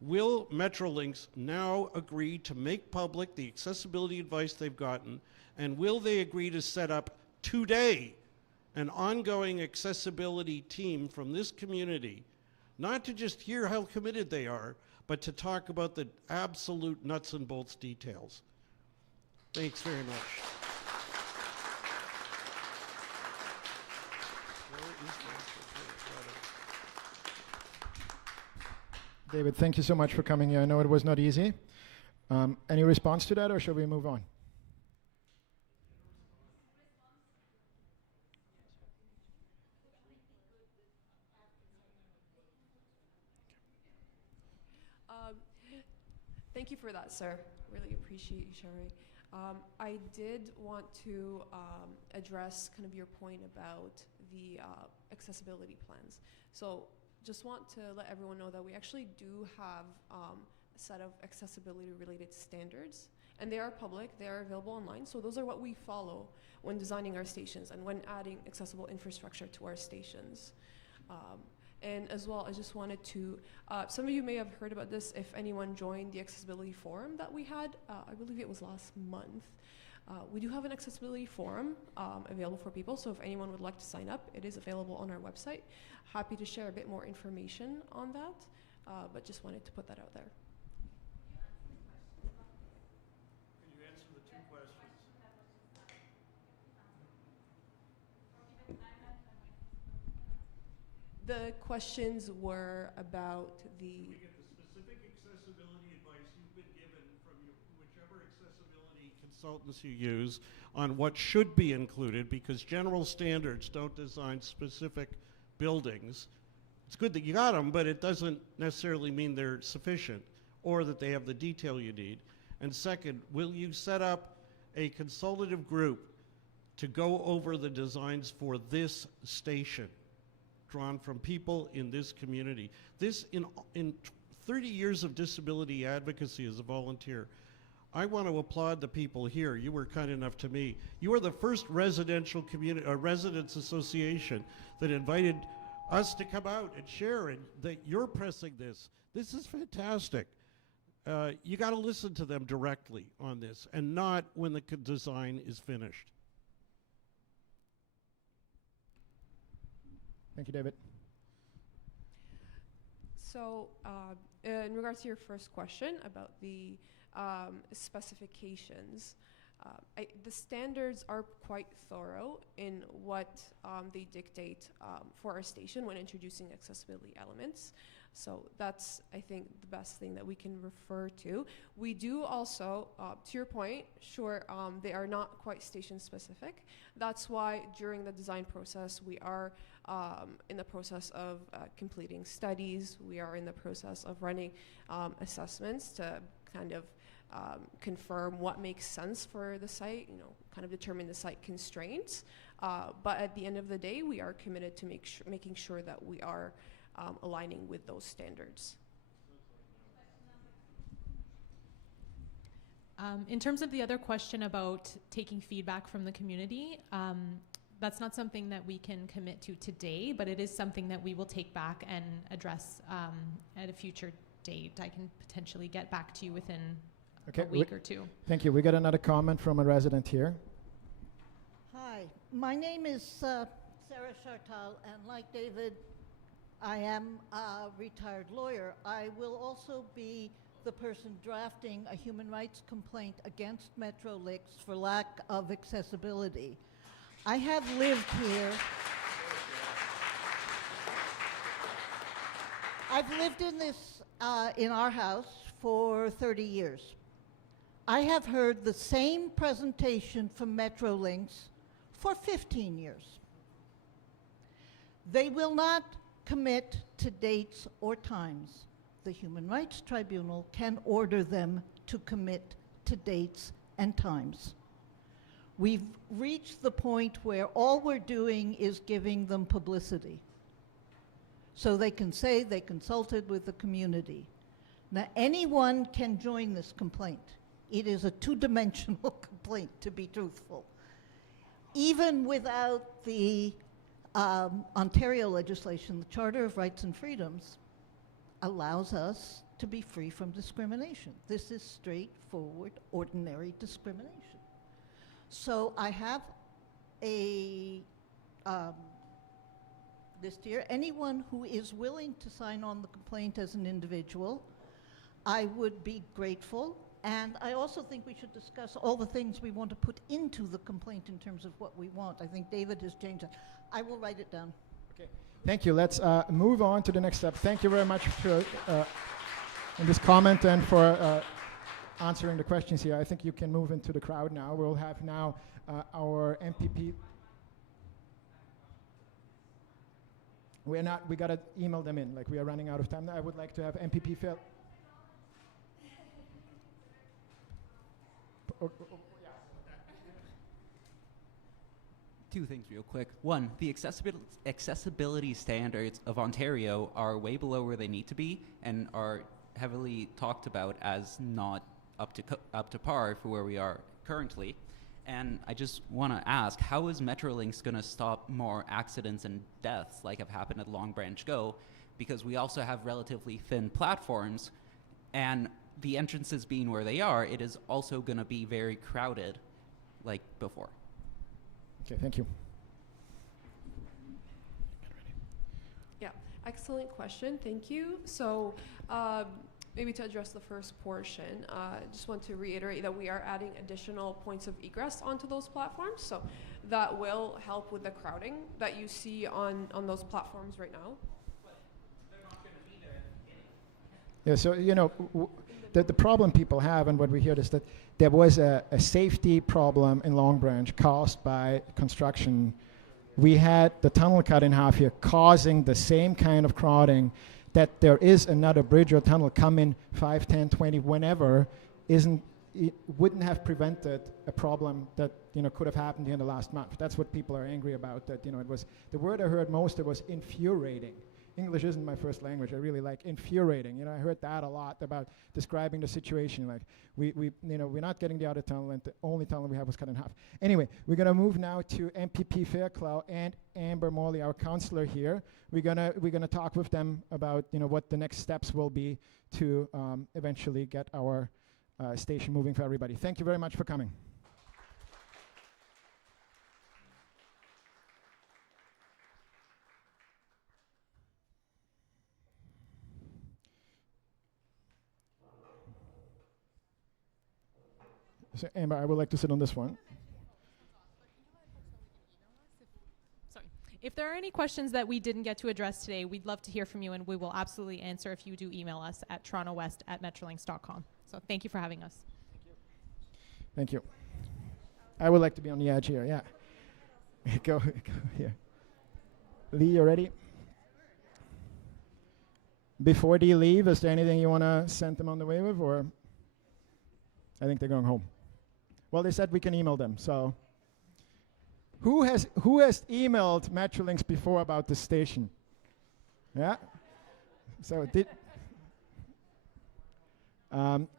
Will Metrolinx now agree to make public the accessibility advice they've gotten, and will they agree to set up today an ongoing accessibility team from this community, not to just hear how committed they are, but to talk about the absolute nuts and bolts details? Thanks very much. David, thank you so much for coming here. I know it was not easy. Any response to that, or shall we move on? Thank you for that, sir. Really appreciate you sharing. I did want to address kind of your point about the accessibility plans. So just want to let everyone know that we actually do have a set of accessibility related standards, and they are public, they are available online. So those are what we follow when designing our stations and when adding accessible infrastructure to our stations. And as well, I just wanted to, some of you may have heard about this if anyone joined the accessibility forum that we had, I believe it was last month. We do have an accessibility forum available for people, so if anyone would like to sign up, it is available on our website. Happy to share a bit more information on that, but just wanted to put that out there. Can you answer the two questions? The questions were about the. We get the specific accessibility advice you've been given from whichever accessibility consultants you use on what should be included, because general standards don't design specific buildings. It's good that you got them, but it doesn't necessarily mean they're sufficient or that they have the detail you need. And second, will you set up a consultative group to go over the designs for this station, drawn from people in this community? This, in 30 years of disability advocacy as a volunteer, I want to applaud the people here. You were kind enough to me. You are the first residential community, residents association that invited us to come out and share, and that you're pressing this. This is fantastic. You got to listen to them directly on this, and not when the design is finished. Thank you, David. So, in regards to your first question about the specifications, the standards are quite thorough in what they dictate for our station when introducing accessibility elements. So that's, I think, the best thing that we can refer to. We do also, to your point, sure, they are not quite station specific. That's why during the design process, we are in the process of completing studies. We are in the process of running assessments to kind of confirm what makes sense for the site, kind of determine the site constraints. But at the end of the day, we are committed to making sure that we are aligning with those standards. In terms of the other question about taking feedback from the community, that's not something that we can commit to today, but it is something that we will take back and address at a future date. I can potentially get back to you within a week or two. Thank you. We got another comment from a resident here. Hi, my name is Sarah Chartal, and like David, I am a retired lawyer. I will also be the person drafting a human rights complaint against Metrolix for lack of accessibility. I have lived here. I've lived in this, in our house for 30 years. I have heard the same presentation from Metrolinx for 15 years. They will not commit to dates or times. The Human Rights Tribunal can order them to commit to dates and times. We've reached the point where all we're doing is giving them publicity, so they can say they consulted with the community. Now, anyone can join this complaint. It is a two-dimensional complaint, to be truthful. Even without the Ontario legislation, the Charter of Rights and Freedoms allows us to be free from discrimination. This is straightforward, ordinary discrimination. So I have a list here. Anyone who is willing to sign on the complaint as an individual, I would be grateful. And I also think we should discuss all the things we want to put into the complaint in terms of what we want. I think David has changed that. I will write it down. Okay. Thank you. Let's move on to the next step. Thank you very much for in this comment and for answering the questions here. I think you can move into the crowd now. We'll have now our MPP. We gotta email them in, like we are running out of time. I would like to have MPP fill. Two things real quick. One, the accessibility standards of Ontario are way below where they need to be and are heavily talked about as not up to par for where we are currently. And I just want to ask, how is Metrolinx going to stop more accidents and deaths like have happened at Long Branch Go? Because we also have relatively thin platforms, and the entrances being where they are, it is also going to be very crowded like before. Okay, thank you. Yeah, excellent question. Thank you. So maybe to address the first portion, I just want to reiterate that we are adding additional points of egress onto those platforms. So that will help with the crowding that you see on those platforms right now. Yeah, so, the problem people have, and what we hear is that there was a safety problem in Long Branch caused by construction. We had the tunnel cut in half here, causing the same kind of crowding that there is another bridge or tunnel coming 5, 10, 20, whenever, it wouldn't have prevented a problem that could have happened in the last month. That's what people are angry about. That it was the word I heard most. It was infuriating. English isn't my first language. I really like infuriating. I heard that a lot about describing the situation. Like we're not getting the other tunnel, and the only tunnel we have was cut in half. Anyway, we're gonna move now to MPP Fairclough and Amber Morley, our counselor here. We're gonna talk with them about what the next steps will be to eventually get our station moving for everybody. Thank you very much for coming. So Amber, I would like to sit on this one. Sorry. If there are any questions that we didn't get to address today, we'd love to hear from you, and we will absolutely answer if you do email us at torontowest@metrolinx.com. So thank you for having us. Thank you. I would like to be on the edge here, yeah. go here. Lee, you ready? Before they leave, is there anything you want to send them on the way with, or? I think they're going home. Well, they said we can email them, so. Who has emailed Metrolinx before about the station? Yeah? So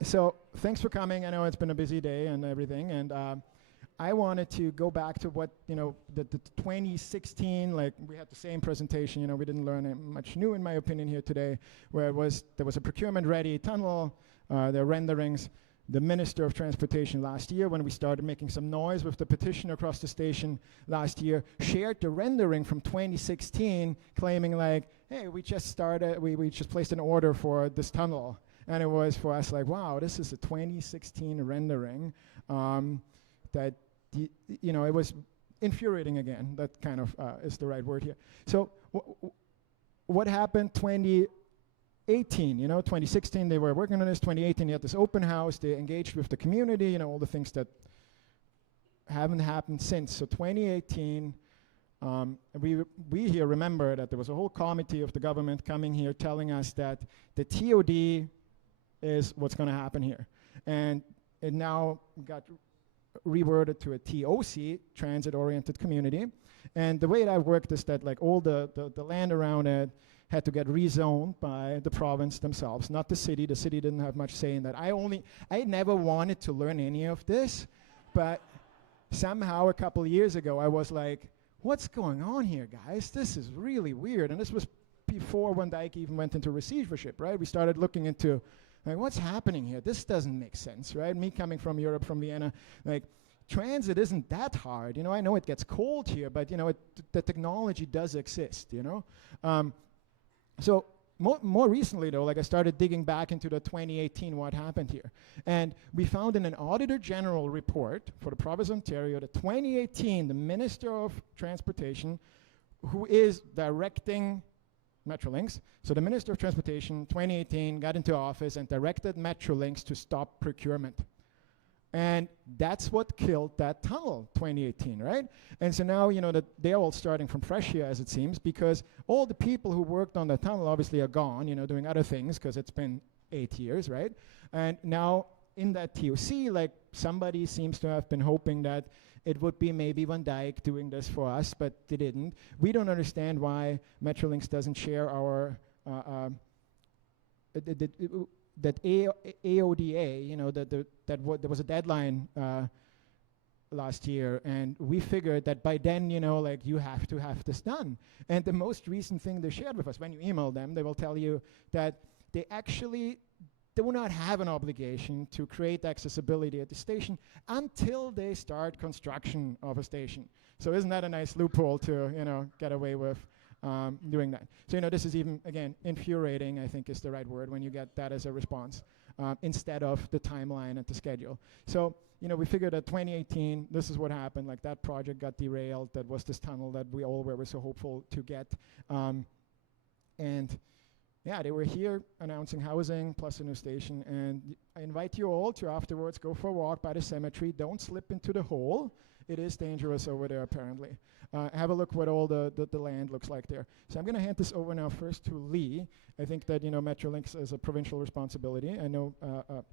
so thanks for coming. I know it's been a busy day and everything, and I wanted to go back to what, the 2016, like we had the same presentation, we didn't learn much new in my opinion here today, where there was a procurement ready tunnel, there are renderings. The Minister of Transportation last year, when we started making some noise with the petition across the station last year, shared the rendering from 2016, claiming like, hey, we just placed an order for this tunnel. And it was for us like, wow, this is a 2016 rendering. That, it was infuriating again. That kind of is the right word here. So what happened 2018, 2016 they were working on this, 2018 they had this open house, they engaged with the community, all the things that haven't happened since. So 2018, we here remember that there was a whole committee of the government coming here telling us that the TOD is what's going to happen here. And it now got reworded to a TOC, transit-oriented community. And the way that worked is that like all the land around it had to get rezoned by the province themselves, not the city. The city didn't have much say in that. I never wanted to learn any of this, but somehow a couple of years ago I was like, what's going on here, guys? This is really weird. And this was before Van Dyke even went into receivership, right? We started looking into like, what's happening here? This doesn't make sense, right? Me coming from Europe, from Vienna, like transit isn't that hard. I know it gets cold here, but the technology does exist, So more recently, though, like I started digging back into the 2018 what happened here. And we found in an Auditor General report for the province of Ontario that 2018, the Minister of Transportation, who is directing Metrolinx, so the Minister of Transportation, 2018, got into office and directed Metrolinx to stop procurement. And that's what killed that tunnel, 2018, right? And so now, that they're all starting from fresh here, as it seems, because all the people who worked on that tunnel obviously are gone, doing other things, because it's been 8 years, right? And now in that TOC, like somebody seems to have been hoping that it would be maybe Van Dyke doing this for us, but they didn't. We don't understand why Metrolinx doesn't share our that AODA, there was a deadline last year, and we figured that by then, like you have to have this done. And the most recent thing they shared with us, when you email them, they will tell you that they actually do not have an obligation to create accessibility at the station until they start construction of a station. So isn't that a nice loophole to, get away with doing that? So, this is even, again, infuriating, I think is the right word, when you get that as a response, instead of the timeline and the schedule. So, we figured that 2018, this is what happened, like that project got derailed, that was this tunnel that we all were so hopeful to get. And yeah, they were here announcing housing plus a new station, and I invite you all to afterwards go for a walk by the cemetery. Don't slip into the hole. It is dangerous over there, apparently. Have a look what all the land looks like there. So I'm going to hand this over now first to Lee. I think that, you know, Metrolinx is a provincial responsibility. I know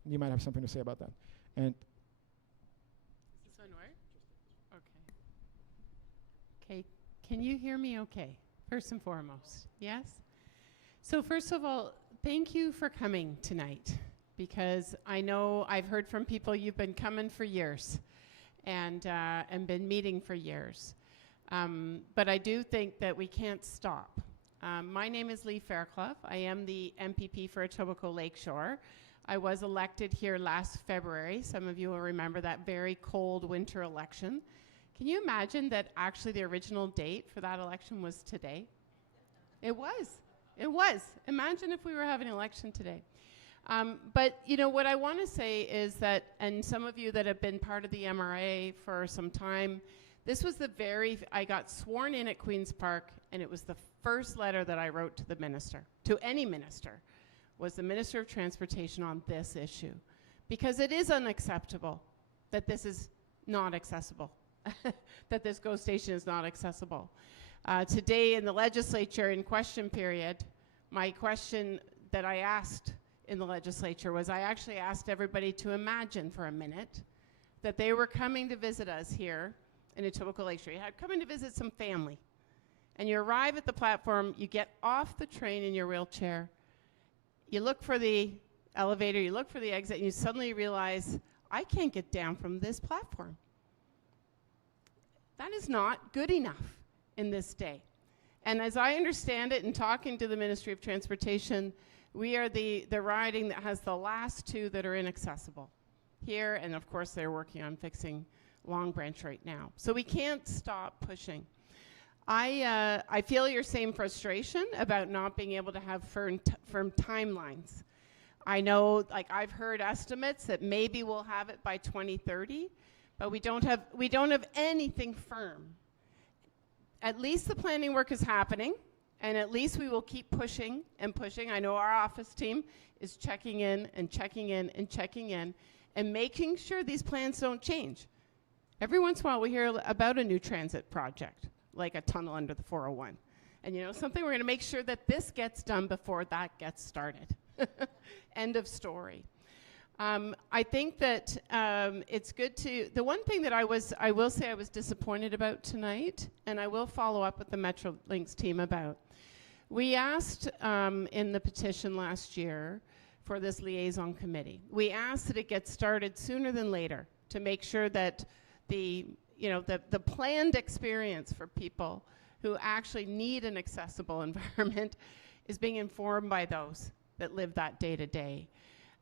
you might have something to say about that. And does this one work? Okay. Okay, can you hear me okay, first and foremost? Yes? So first of all, thank you for coming tonight, because I know I've heard from people you've been coming for years and been meeting for years. But I do think that we can't stop. My name is Lee Fairclough. I am the MPP for Etobicoke Lakeshore. I was elected here last February. Some of you will remember that very cold winter election. Can you imagine that actually the original date for that election was today? It was. It was. Imagine if we were having an election today. But, you know, what I want to say is that, and some of you that have been part of the MRA for some time, this was the I got sworn in at Queen's Park, and it was the first letter that I wrote to the minister, to any minister, was the Minister of Transportation on this issue. Because it is unacceptable that this is not accessible, that this GO station is not accessible. Today in the legislature in question period, my question that I asked in the legislature was, I actually asked everybody to imagine for a minute that they were coming to visit us here in Etobicoke Lakeshore. You had coming to visit some family. And you arrive at the platform, you get off the train in your wheelchair, you look for the elevator, you look for the exit, and you suddenly realize, I can't get down from this platform. That is not good enough in this day. And as I understand it, in talking to the Ministry of Transportation, we are the riding that has the last two that are inaccessible here, and of course they're working on fixing Long Branch right now. So we can't stop pushing. I feel your same frustration about not being able to have firm timelines. I know, like, I've heard estimates that maybe we'll have it by 2030, but we don't have anything firm. At least the planning work is happening, and at least we will keep pushing and pushing. I know our office team is checking in and checking in and checking in and making sure these plans don't change. Every once in a while we hear about a new transit project, like a tunnel under the 401. And you know something, we're going to make sure that this gets done before that gets started. End of story. I think that it's good to, the one thing that I will say I was disappointed about tonight, and I will follow up with the Metrolinx team about, we asked in the petition last year for this liaison committee. We asked that it get started sooner than later to make sure that the planned experience for people who actually need an accessible environment is being informed by those that live that day to day.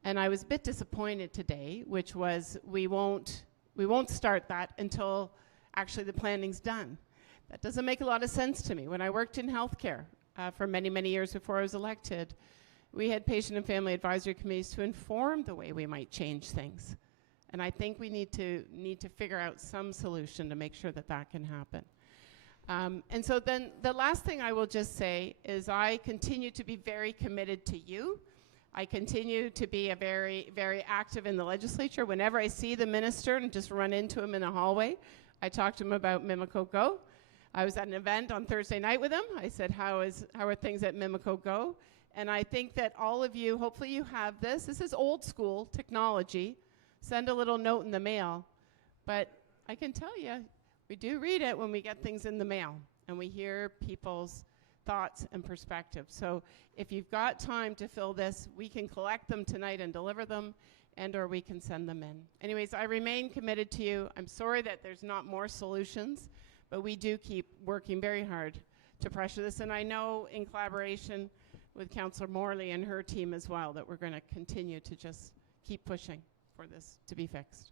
And I was a bit disappointed today, which was we won't start that until actually the planning's done. That doesn't make a lot of sense to me. When I worked in healthcare for many, many years before I was elected, we had patient and family advisory committees to inform the way we might change things. And I think we need to figure out some solution to make sure that that can happen. And so then the last thing I will just say is I continue to be very committed to you. I continue to be a very, very active in the legislature. Whenever I see the minister and just run into him in a hallway, I talk to him about Mimico Go. I was at an event on Thursday night with him. I said, how are things at Mimico Go? And I think that all of you, hopefully you have this. This is old school technology. Send a little note in the mail. But I can tell you, we do read it when we get things in the mail, and we hear people's thoughts and perspectives. So if you've got time to fill this, we can collect them tonight and deliver them, and or we can send them in. Anyways, I remain committed to you. I'm sorry that there's not more solutions, but we do keep working very hard to pressure this. And I know in collaboration with Councillor Morley and her team as well that we're going to continue to just keep pushing for this to be fixed.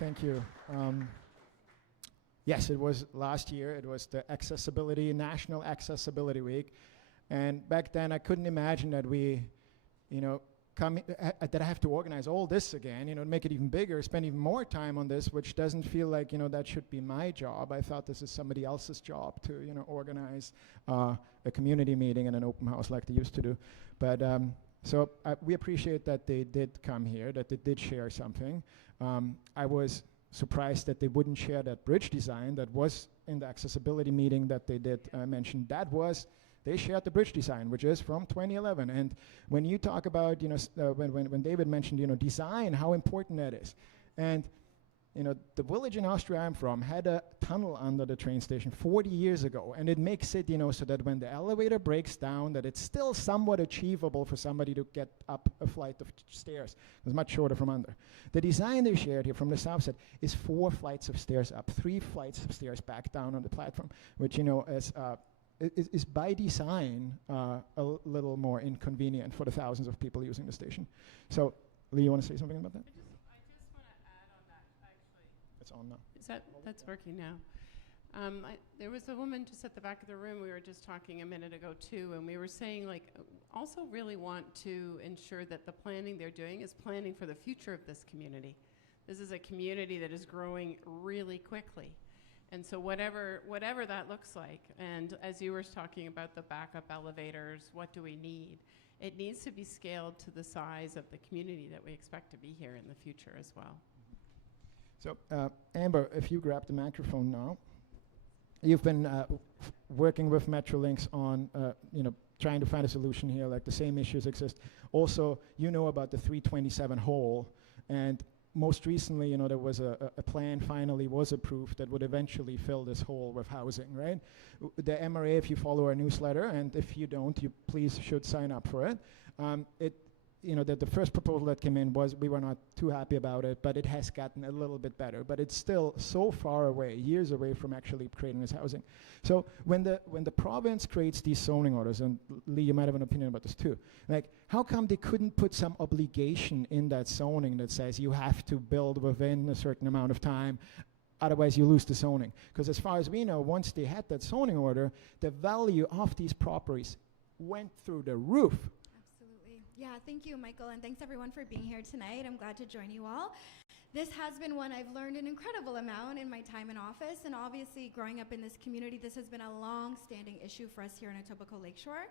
Thank you. Yes, it was last year. It was the National Accessibility Week. And back then, I couldn't imagine that we, that I have to organize all this again, make it even bigger, spend even more time on this, which doesn't feel like, that should be my job. I thought this is somebody else's job to, organize a community meeting and an open house like they used to do. But so we appreciate that they did come here, that they did share something. I was surprised that they wouldn't share that bridge design that was in the accessibility meeting that they did mention. They shared the bridge design, which is from 2011. And when you talk about, when David mentioned, design, how important that is. And, the village in Austria I'm from had a tunnel under the train station 40 years ago. And it makes it, so that when the elevator breaks down, that it's still somewhat achievable for somebody to get up a flight of stairs. It's much shorter from under. The design they shared here from the south side is 4 flights of stairs up, 3 flights of stairs back down on the platform, which, is by design a little more inconvenient for the thousands of people using the station. So, Lee, you want to say something about that? I just want to add on that, actually. It's on now. That's working now. There was a woman just at the back of the room, we were just talking a minute ago too, and we were saying also really want to ensure that the planning they're doing is planning for the future of this community. This is a community that is growing really quickly. And so whatever that looks like, and as you were talking about the backup elevators, what do we need? It needs to be scaled to the size of the community that we expect to be here in the future as well. So, Amber, if you grab the microphone now. You've been working with Metrolinx on, trying to find a solution here, like the same issues exist. Also, about the 327 hole, and most recently, there was a plan finally was approved that would eventually fill this hole with housing, right? The MRA, if you follow our newsletter, and if you don't, you please should sign up for it. The first proposal that came in we were not too happy about it, but it has gotten a little bit better. But it's still so far away, years away from actually creating this housing. So when the province creates these zoning orders, and Lee, you might have an opinion about this too, like how come they couldn't put some obligation in that zoning that says you have to build within a certain amount of time, otherwise you lose the zoning? Because as far as we know, once they had that zoning order, the value of these properties went through the roof. Yeah, thank you, Michael, and thanks everyone for being here tonight. I'm glad to join you all. This has been one I've learned an incredible amount in my time in office, and obviously growing up in this community, this has been a long-standing issue for us here in Etobicoke Lakeshore.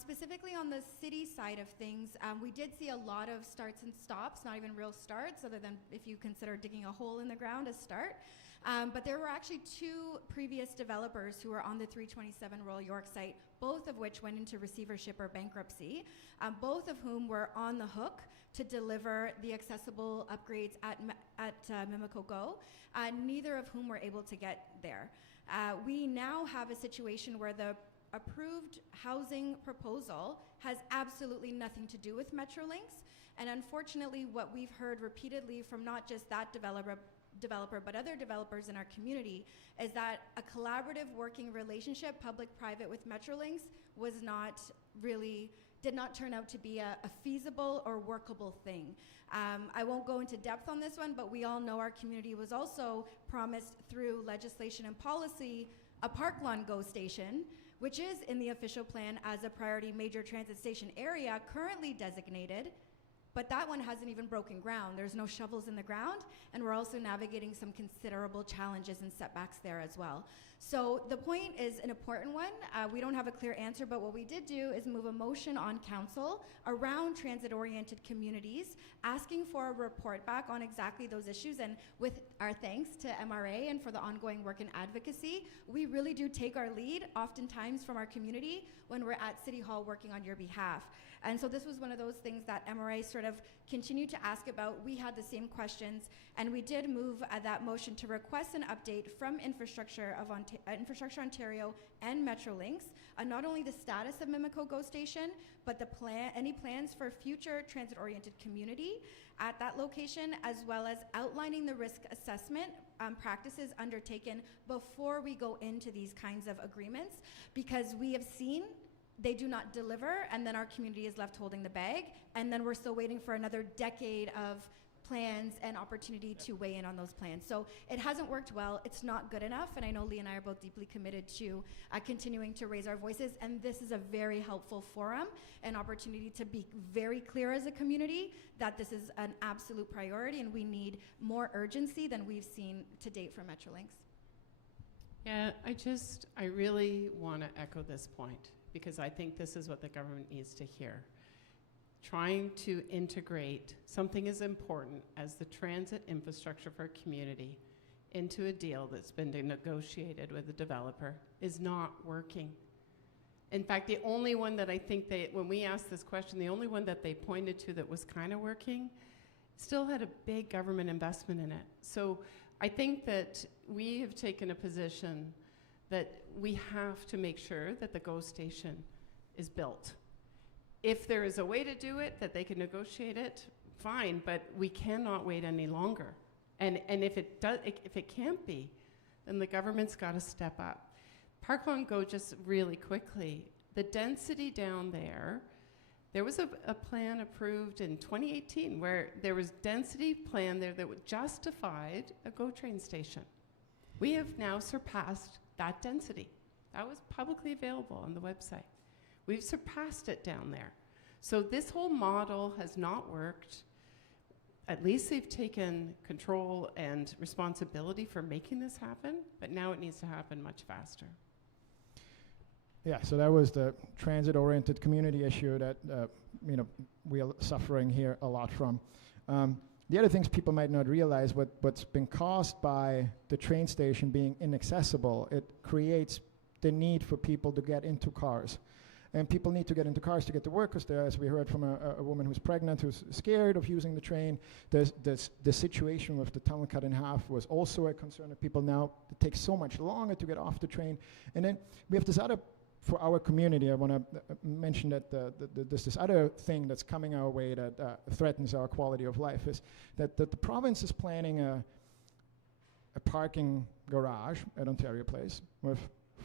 Specifically on the city side of things, we did see a lot of starts and stops, not even real starts, other than if you consider digging a hole in the ground a start. But there were actually 2 previous developers who were on the 327 Royal York site, both of which went into receivership or bankruptcy, both of whom were on the hook to deliver the accessible upgrades at Mimico Go, neither of whom were able to get there. We now have a situation where the approved housing proposal has absolutely nothing to do with Metrolinx, and unfortunately what we've heard repeatedly from not just that developer but other developers in our community is that a collaborative working relationship, public-private, with Metrolinx did not turn out to be a feasible or workable thing. I won't go into depth on this one, but we all know our community was also promised through legislation and policy a Park Lawn GO station, which is in the official plan as a priority major transit station area currently designated. But that one hasn't even broken ground. There's no shovels in the ground, and we're also navigating some considerable challenges and setbacks there as well. So the point is an important one. We don't have a clear answer, but what we did do is move a motion on council around transit-oriented communities, asking for a report back on exactly those issues, and with our thanks to MRA and for the ongoing work and advocacy, we really do take our lead oftentimes from our community when we're at City Hall working on your behalf. And so this was one of those things that MRA sort of continued to ask about. We had the same questions, and we did move that motion to request an update from Infrastructure Ontario and Metrolinx, not only the status of Mimico GO station, but any plans for future transit-oriented community at that location, as well as outlining the risk assessment practices undertaken before we go into these kinds of agreements, because we have seen they do not deliver, and then our community is left holding the bag, and then we're still waiting for another decade of plans and opportunity to weigh in on those plans. So it hasn't worked well. It's not good enough. And I know Lee and I are both deeply committed to continuing to raise our voices. And this is a very helpful forum, an opportunity to be very clear as a community that this is an absolute priority and we need more urgency than we've seen to date from Metrolinx. Yeah, I really want to echo this point because I think this is what the government needs to hear. Trying to integrate something as important as the transit infrastructure for a community into a deal that's been negotiated with the developer is not working. In fact, the only one that I think when we asked this question, the only one that they pointed to that was kind of working still had a big government investment in it. So I think that we have taken a position that we have to make sure that the GO station is built. If there is a way to do it, that they can negotiate it, fine, but we cannot wait any longer. And if it can't be, then the government's got to step up. Park-Lawn GO, just really quickly, the density down there was a plan approved in 2018 where there was density plan there that justified a GO train station. We have now surpassed that density. That was publicly available on the website. We've surpassed it down there. So this whole model has not worked. At least they've taken control and responsibility for making this happen, but now it needs to happen much faster. Yeah, so that was the transit-oriented community issue that we are suffering here a lot from. The other things people might not realize, what's been caused by the train station being inaccessible, it creates the need for people to get into cars. And people need to get into cars to get to work because there, as we heard from a woman who's pregnant, who's scared of using the train. The situation with the tunnel cut in half was also a concern of people now. It takes so much longer to get off the train. And then we have this other, for our community, I want to mention that there's this other thing that's coming our way that threatens our quality of life, is that the province is planning a parking garage at Ontario Place with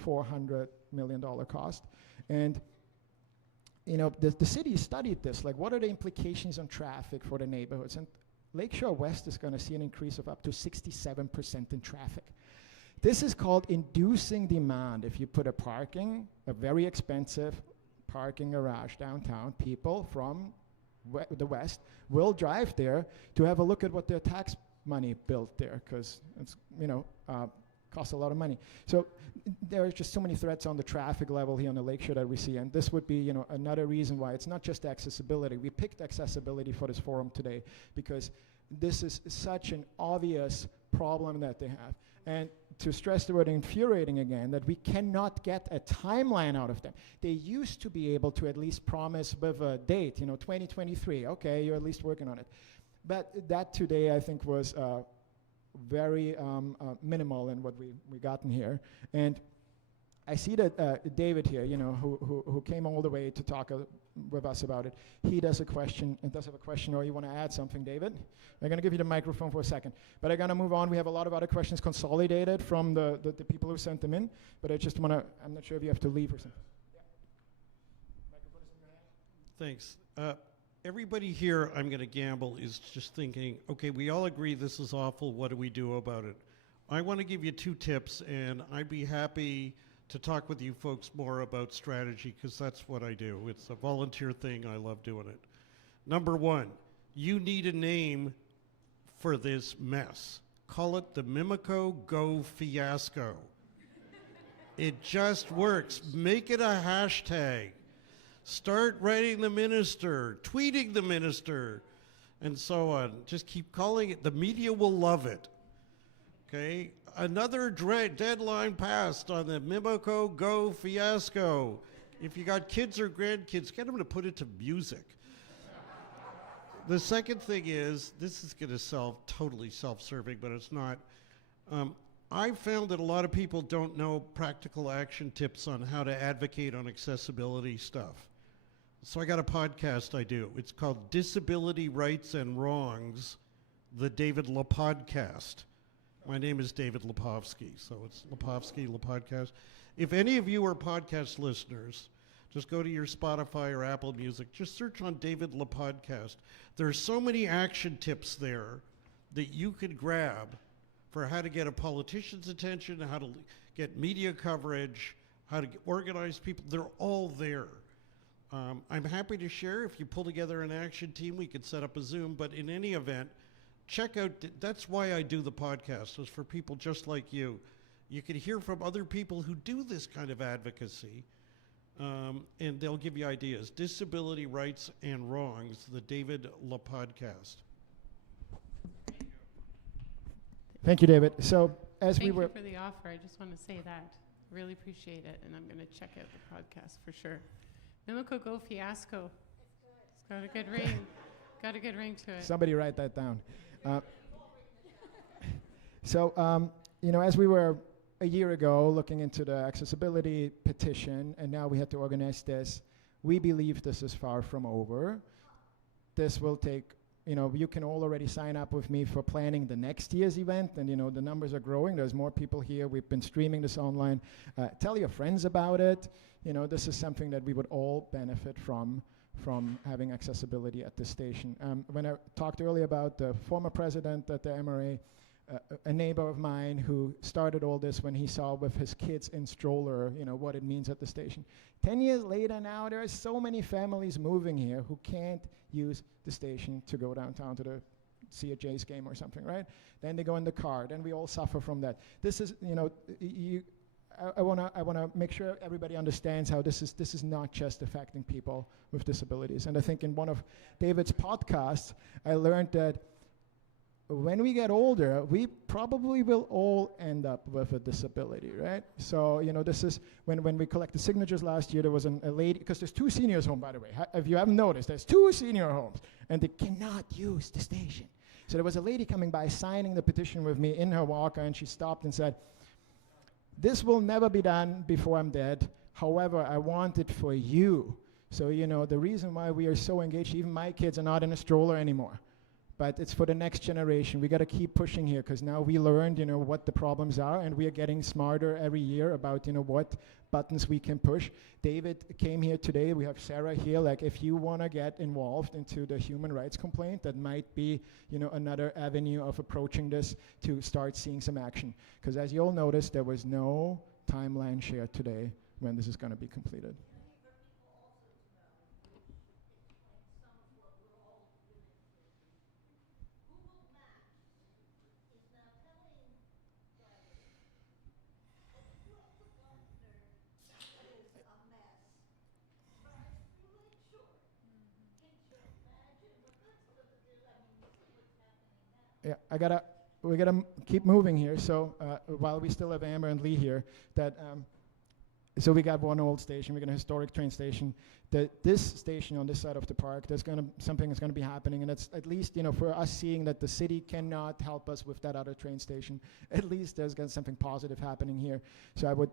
$400 million cost. And the city studied this, like what are the implications on traffic for the neighborhoods? And Lakeshore West is going to see an increase of up to 67% in traffic. This is called inducing demand. If you put a very expensive parking garage downtown, people from the west will drive there to have a look at what their tax money built there, because it's, costs a lot of money. So there are just so many threats on the traffic level here on the Lakeshore that we see, and this would be, another reason why it's not just accessibility. We picked accessibility for this forum today because this is such an obvious problem that they have. And to stress the word infuriating again, that we cannot get a timeline out of them. They used to be able to at least promise with a date, 2023, okay, you're at least working on it. But that today I think was very minimal in what we gotten here. And I see that David here, who came all the way to talk with us about it, he does have a question, or you want to add something, David? I'm going to give you the microphone for a second. But I'm going to move on. We have a lot of other questions consolidated from the people who sent them in, but I just want to, I'm not sure if you have to leave or something. Yeah. Microphone is in your hand. Thanks. Everybody here, I'm going to gamble, is just thinking, okay, we all agree this is awful. What do we do about it? I want to give you 2 tips, and I'd be happy to talk with you folks more about strategy, because that's what I do. It's a volunteer thing. I love doing it. Number 1, you need a name for this mess. Call it the Mimico Go Fiasco. It just works. Make it a hashtag. Start writing the minister, tweeting the minister, and so on. Just keep calling it. The media will love it. Okay? Another deadline passed on the Mimico Go Fiasco. If you got kids or grandkids, get them to put it to music. The second thing is, this is going to totally self-serving, but it's not. I've found that a lot of people don't know practical action tips on how to advocate on accessibility stuff. So I got a podcast I do. It's called Disability Rights and Wrongs, the David LaPodcast. My name is David Lepofsky, so it's Lepofsky, LaPodcast. If any of you are podcast listeners, Just go to your Spotify or Apple Music. Just search on David Le Podcast. There's so many action tips there that you could grab for how to get a politician's attention, how to get media coverage, how to organize people. They're all there. I'm happy to share. If you pull together an action team, we could set up a Zoom. But in any event, check out, that's why I do the podcast, is for people just like you. You can hear from other people who do this kind of advocacy, and they'll give you ideas. Disability Rights and Wrongs, the David Le Podcast. Thank you, David. So as Thank we were, you for the offer. I just want to say that. Really appreciate it, and I'm going to check out the podcast for sure. Mimico Go Fiasco. It's got a good ring. Got a good ring to it. somebody write that down. As we were a year ago looking into the accessibility petition, and now we had to organize this, we believe this is far from over. This will take, you can all already sign up with me for planning the next year's event, and the numbers are growing. There's more people here. We've been streaming this online. Tell your friends about it. This is something that we would all benefit from having accessibility at this station. When I talked earlier about the former president at the MRA, a neighbor of mine who started all this when he saw with his kids in stroller, what it means at the station. 10 years later now, there are so many families moving here who can't use the station to go downtown to see a Jays game or something, right? Then they go in the car. Then we all suffer from that. This is, I want to make sure everybody understands how this is not just affecting people with disabilities. And I think in one of David's podcasts, I learned that when we get older, we probably will all end up with a disability, right? So, this is, when we collected signatures last year, there was a lady, because there's 2 seniors home, by the way. If you haven't noticed, there's 2 senior homes, and they cannot use the station. So there was a lady coming by signing the petition with me in her walker, and she stopped and said, "This will never be done before I'm dead. However, I want it for you." So, the reason why we are so engaged, even my kids are not in a stroller anymore. But it's for the next generation. We got to keep pushing here, because now we learned, what the problems are, and we are getting smarter every year about, what buttons we can push. David came here today. We have Sarah here. Like, if you want to get involved into the human rights complaint, that might be, another avenue of approaching this to start seeing some action. Because as you all noticed, there was no timeline shared today when this is going to be completed. Yeah, we gotta keep moving here. So while we still have Amber and Lee here, so we got one old station, we got a historic train station. This station on this side of the park, something is gonna be happening, and it's at least, for us seeing that the city cannot help us with that other train station. At least there's something positive happening here. So I would,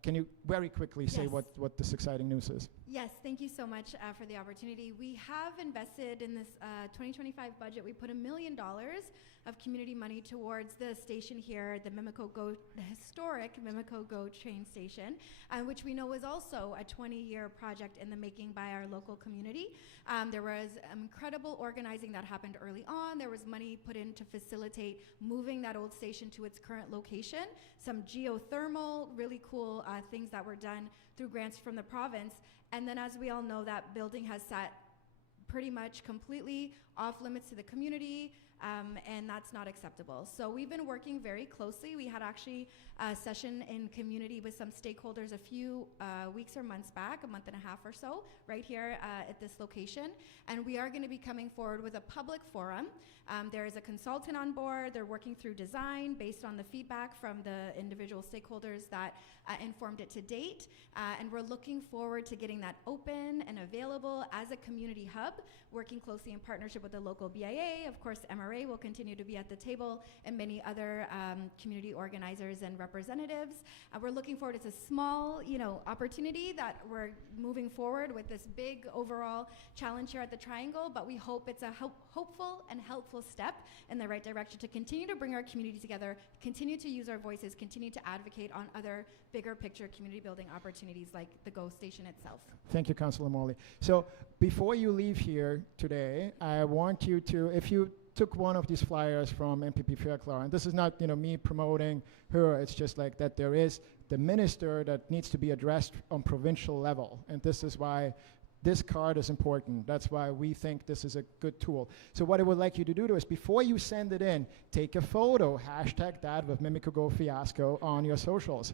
can you very quickly say what this exciting news is? Yes, thank you so much for the opportunity. We have invested in this 2025 budget. We put $1 million of community money towards the station here, the historic Mimico Go train station, which we know is also a 20-year project in the making by our local community. There was incredible organizing that happened early on. There was money put in to facilitate moving that old station to its current location. Some geothermal, really cool things that were done through grants from the province. And then, as we all know, that building has sat pretty much completely off limits to the community, and that's not acceptable. So we've been working very closely. We had actually a session in community with some stakeholders a few weeks or months back, a month and a half or so, right here at this location. And we are going to be coming forward with a public forum. There is a consultant on board. They're working through design based on the feedback from the individual stakeholders that informed it to date. And we're looking forward to getting that open and available as a community hub, working closely in partnership with the local BIA. Of course, MRA will continue to be at the table, and many other community organizers and representatives. We're looking forward. It's a small, opportunity that we're moving forward with this big overall challenge here at the Triangle, but we hope it's a hopeful and helpful step in the right direction to continue to bring our community together, continue to use our voices, continue to advocate on other bigger picture community building opportunities like the GO station itself. Thank you, Councillor Morley. So before you leave here today, I want you to, if you took one of these flyers from MPP Fairclough, and this is not me promoting her, it's just like that there is the minister that needs to be addressed on provincial level, and this is why this card is important. That's why we think this is a good tool. So what I would like you to do is, before you send it in, take a photo, hashtag that with Mimico Go Fiasco on your socials.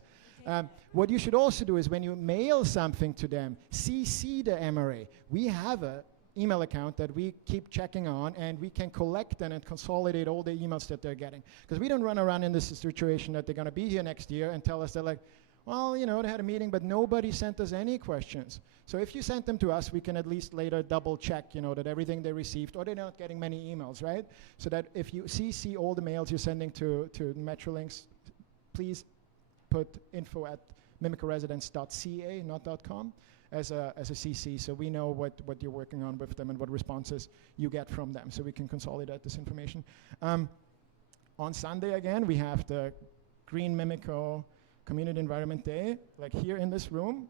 What you should also do is, when you mail something to them, CC the MRA. We have a email account that we keep checking on, and we can collect and consolidate all the emails that they're getting. Because we don't run around in this situation that they're going to be here next year and tell us they're like, well, they had a meeting, but nobody sent us any questions. So if you sent them to us, we can at least later double check, that everything they received, or they're not getting many emails, right? So that if you CC all the mails you're sending to Metrolinx, please put info@mimicoresidence.ca, not .com, as a CC, so we know what you're working on with them and what responses you get from them, so we can consolidate this information. On Sunday again, we have the Green Mimico Community Environment Day, like here in this room,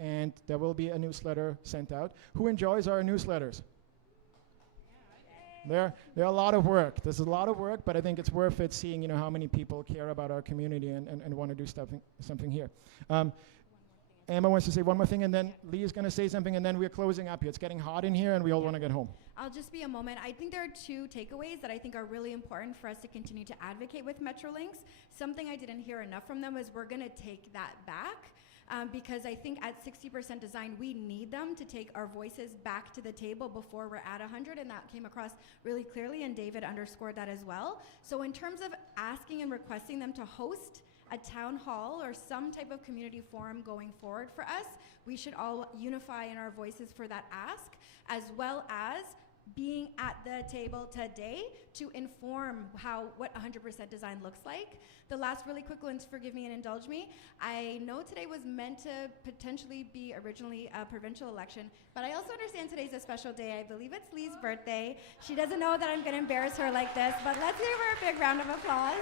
and there will be a newsletter sent out. Who enjoys our newsletters? They're a lot of work. There's a lot of work, but I think it's worth it, seeing how many people care about our community and want to do something here. Emma wants to say one more thing, and then Lee is going to say something, and then we're closing up here. It's getting hot in here, and we all want to get home. I'll just be a moment. I think there are two takeaways that I think are really important for us to continue to advocate with Metrolinx. Something I didn't hear enough from them is we're going to take that back. Because I think at 60% design, we need them to take our voices back to the table before we're at 100, and that came across really clearly, and David underscored that as well. So in terms of asking and requesting them to host a town hall or some type of community forum going forward for us, we should all unify in our voices for that ask, as well as being at the table today to inform what 100% design looks like. The last really quick ones, forgive me and indulge me. I know today was meant to potentially be originally a provincial election, but I also understand today's a special day. I believe it's Lee's birthday. She doesn't know that I'm going to embarrass her like this, but let's give her a big round of applause.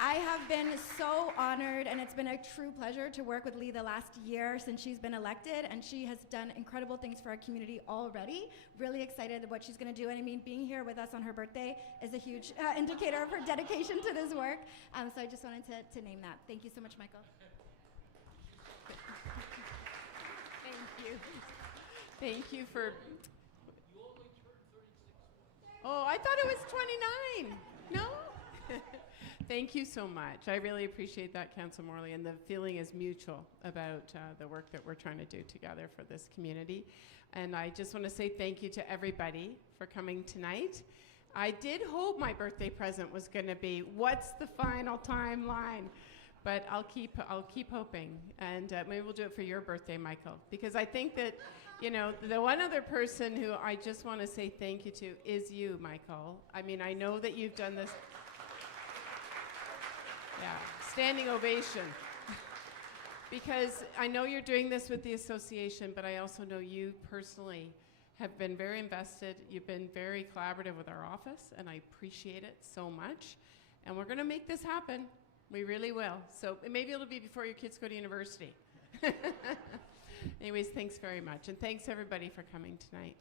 I have been so honored, and it's been a true pleasure to work with Lee the last year since she's been elected, and she has done incredible things for our community already. Really excited what she's going to do, and I mean, being here with us on her birthday is a huge indicator of her dedication to this work. So I just wanted to name that. Thank you so much, Michael. Thank you. Thank you for... Oh, I thought it was 29. No? Thank you so much. I really appreciate that, Councillor Morley, and the feeling is mutual about the work that we're trying to do together for this community. And I just want to say thank you to everybody for coming tonight. I did hope my birthday present was going to be, what's the final timeline? But I'll keep hoping, and maybe we'll do it for your birthday, Michael, because I think that, the one other person who I just want to say thank you to is you, Michael. I mean, I know that you've done this. Yeah, standing ovation. Because I know you're doing this with the association, but I also know you personally have been very invested. You've been very collaborative with our office, and I appreciate it so much. And we're going to make this happen. We really will. So maybe it'll be before your kids go to university. Anyways, thanks very much. And thanks, everybody, for coming tonight.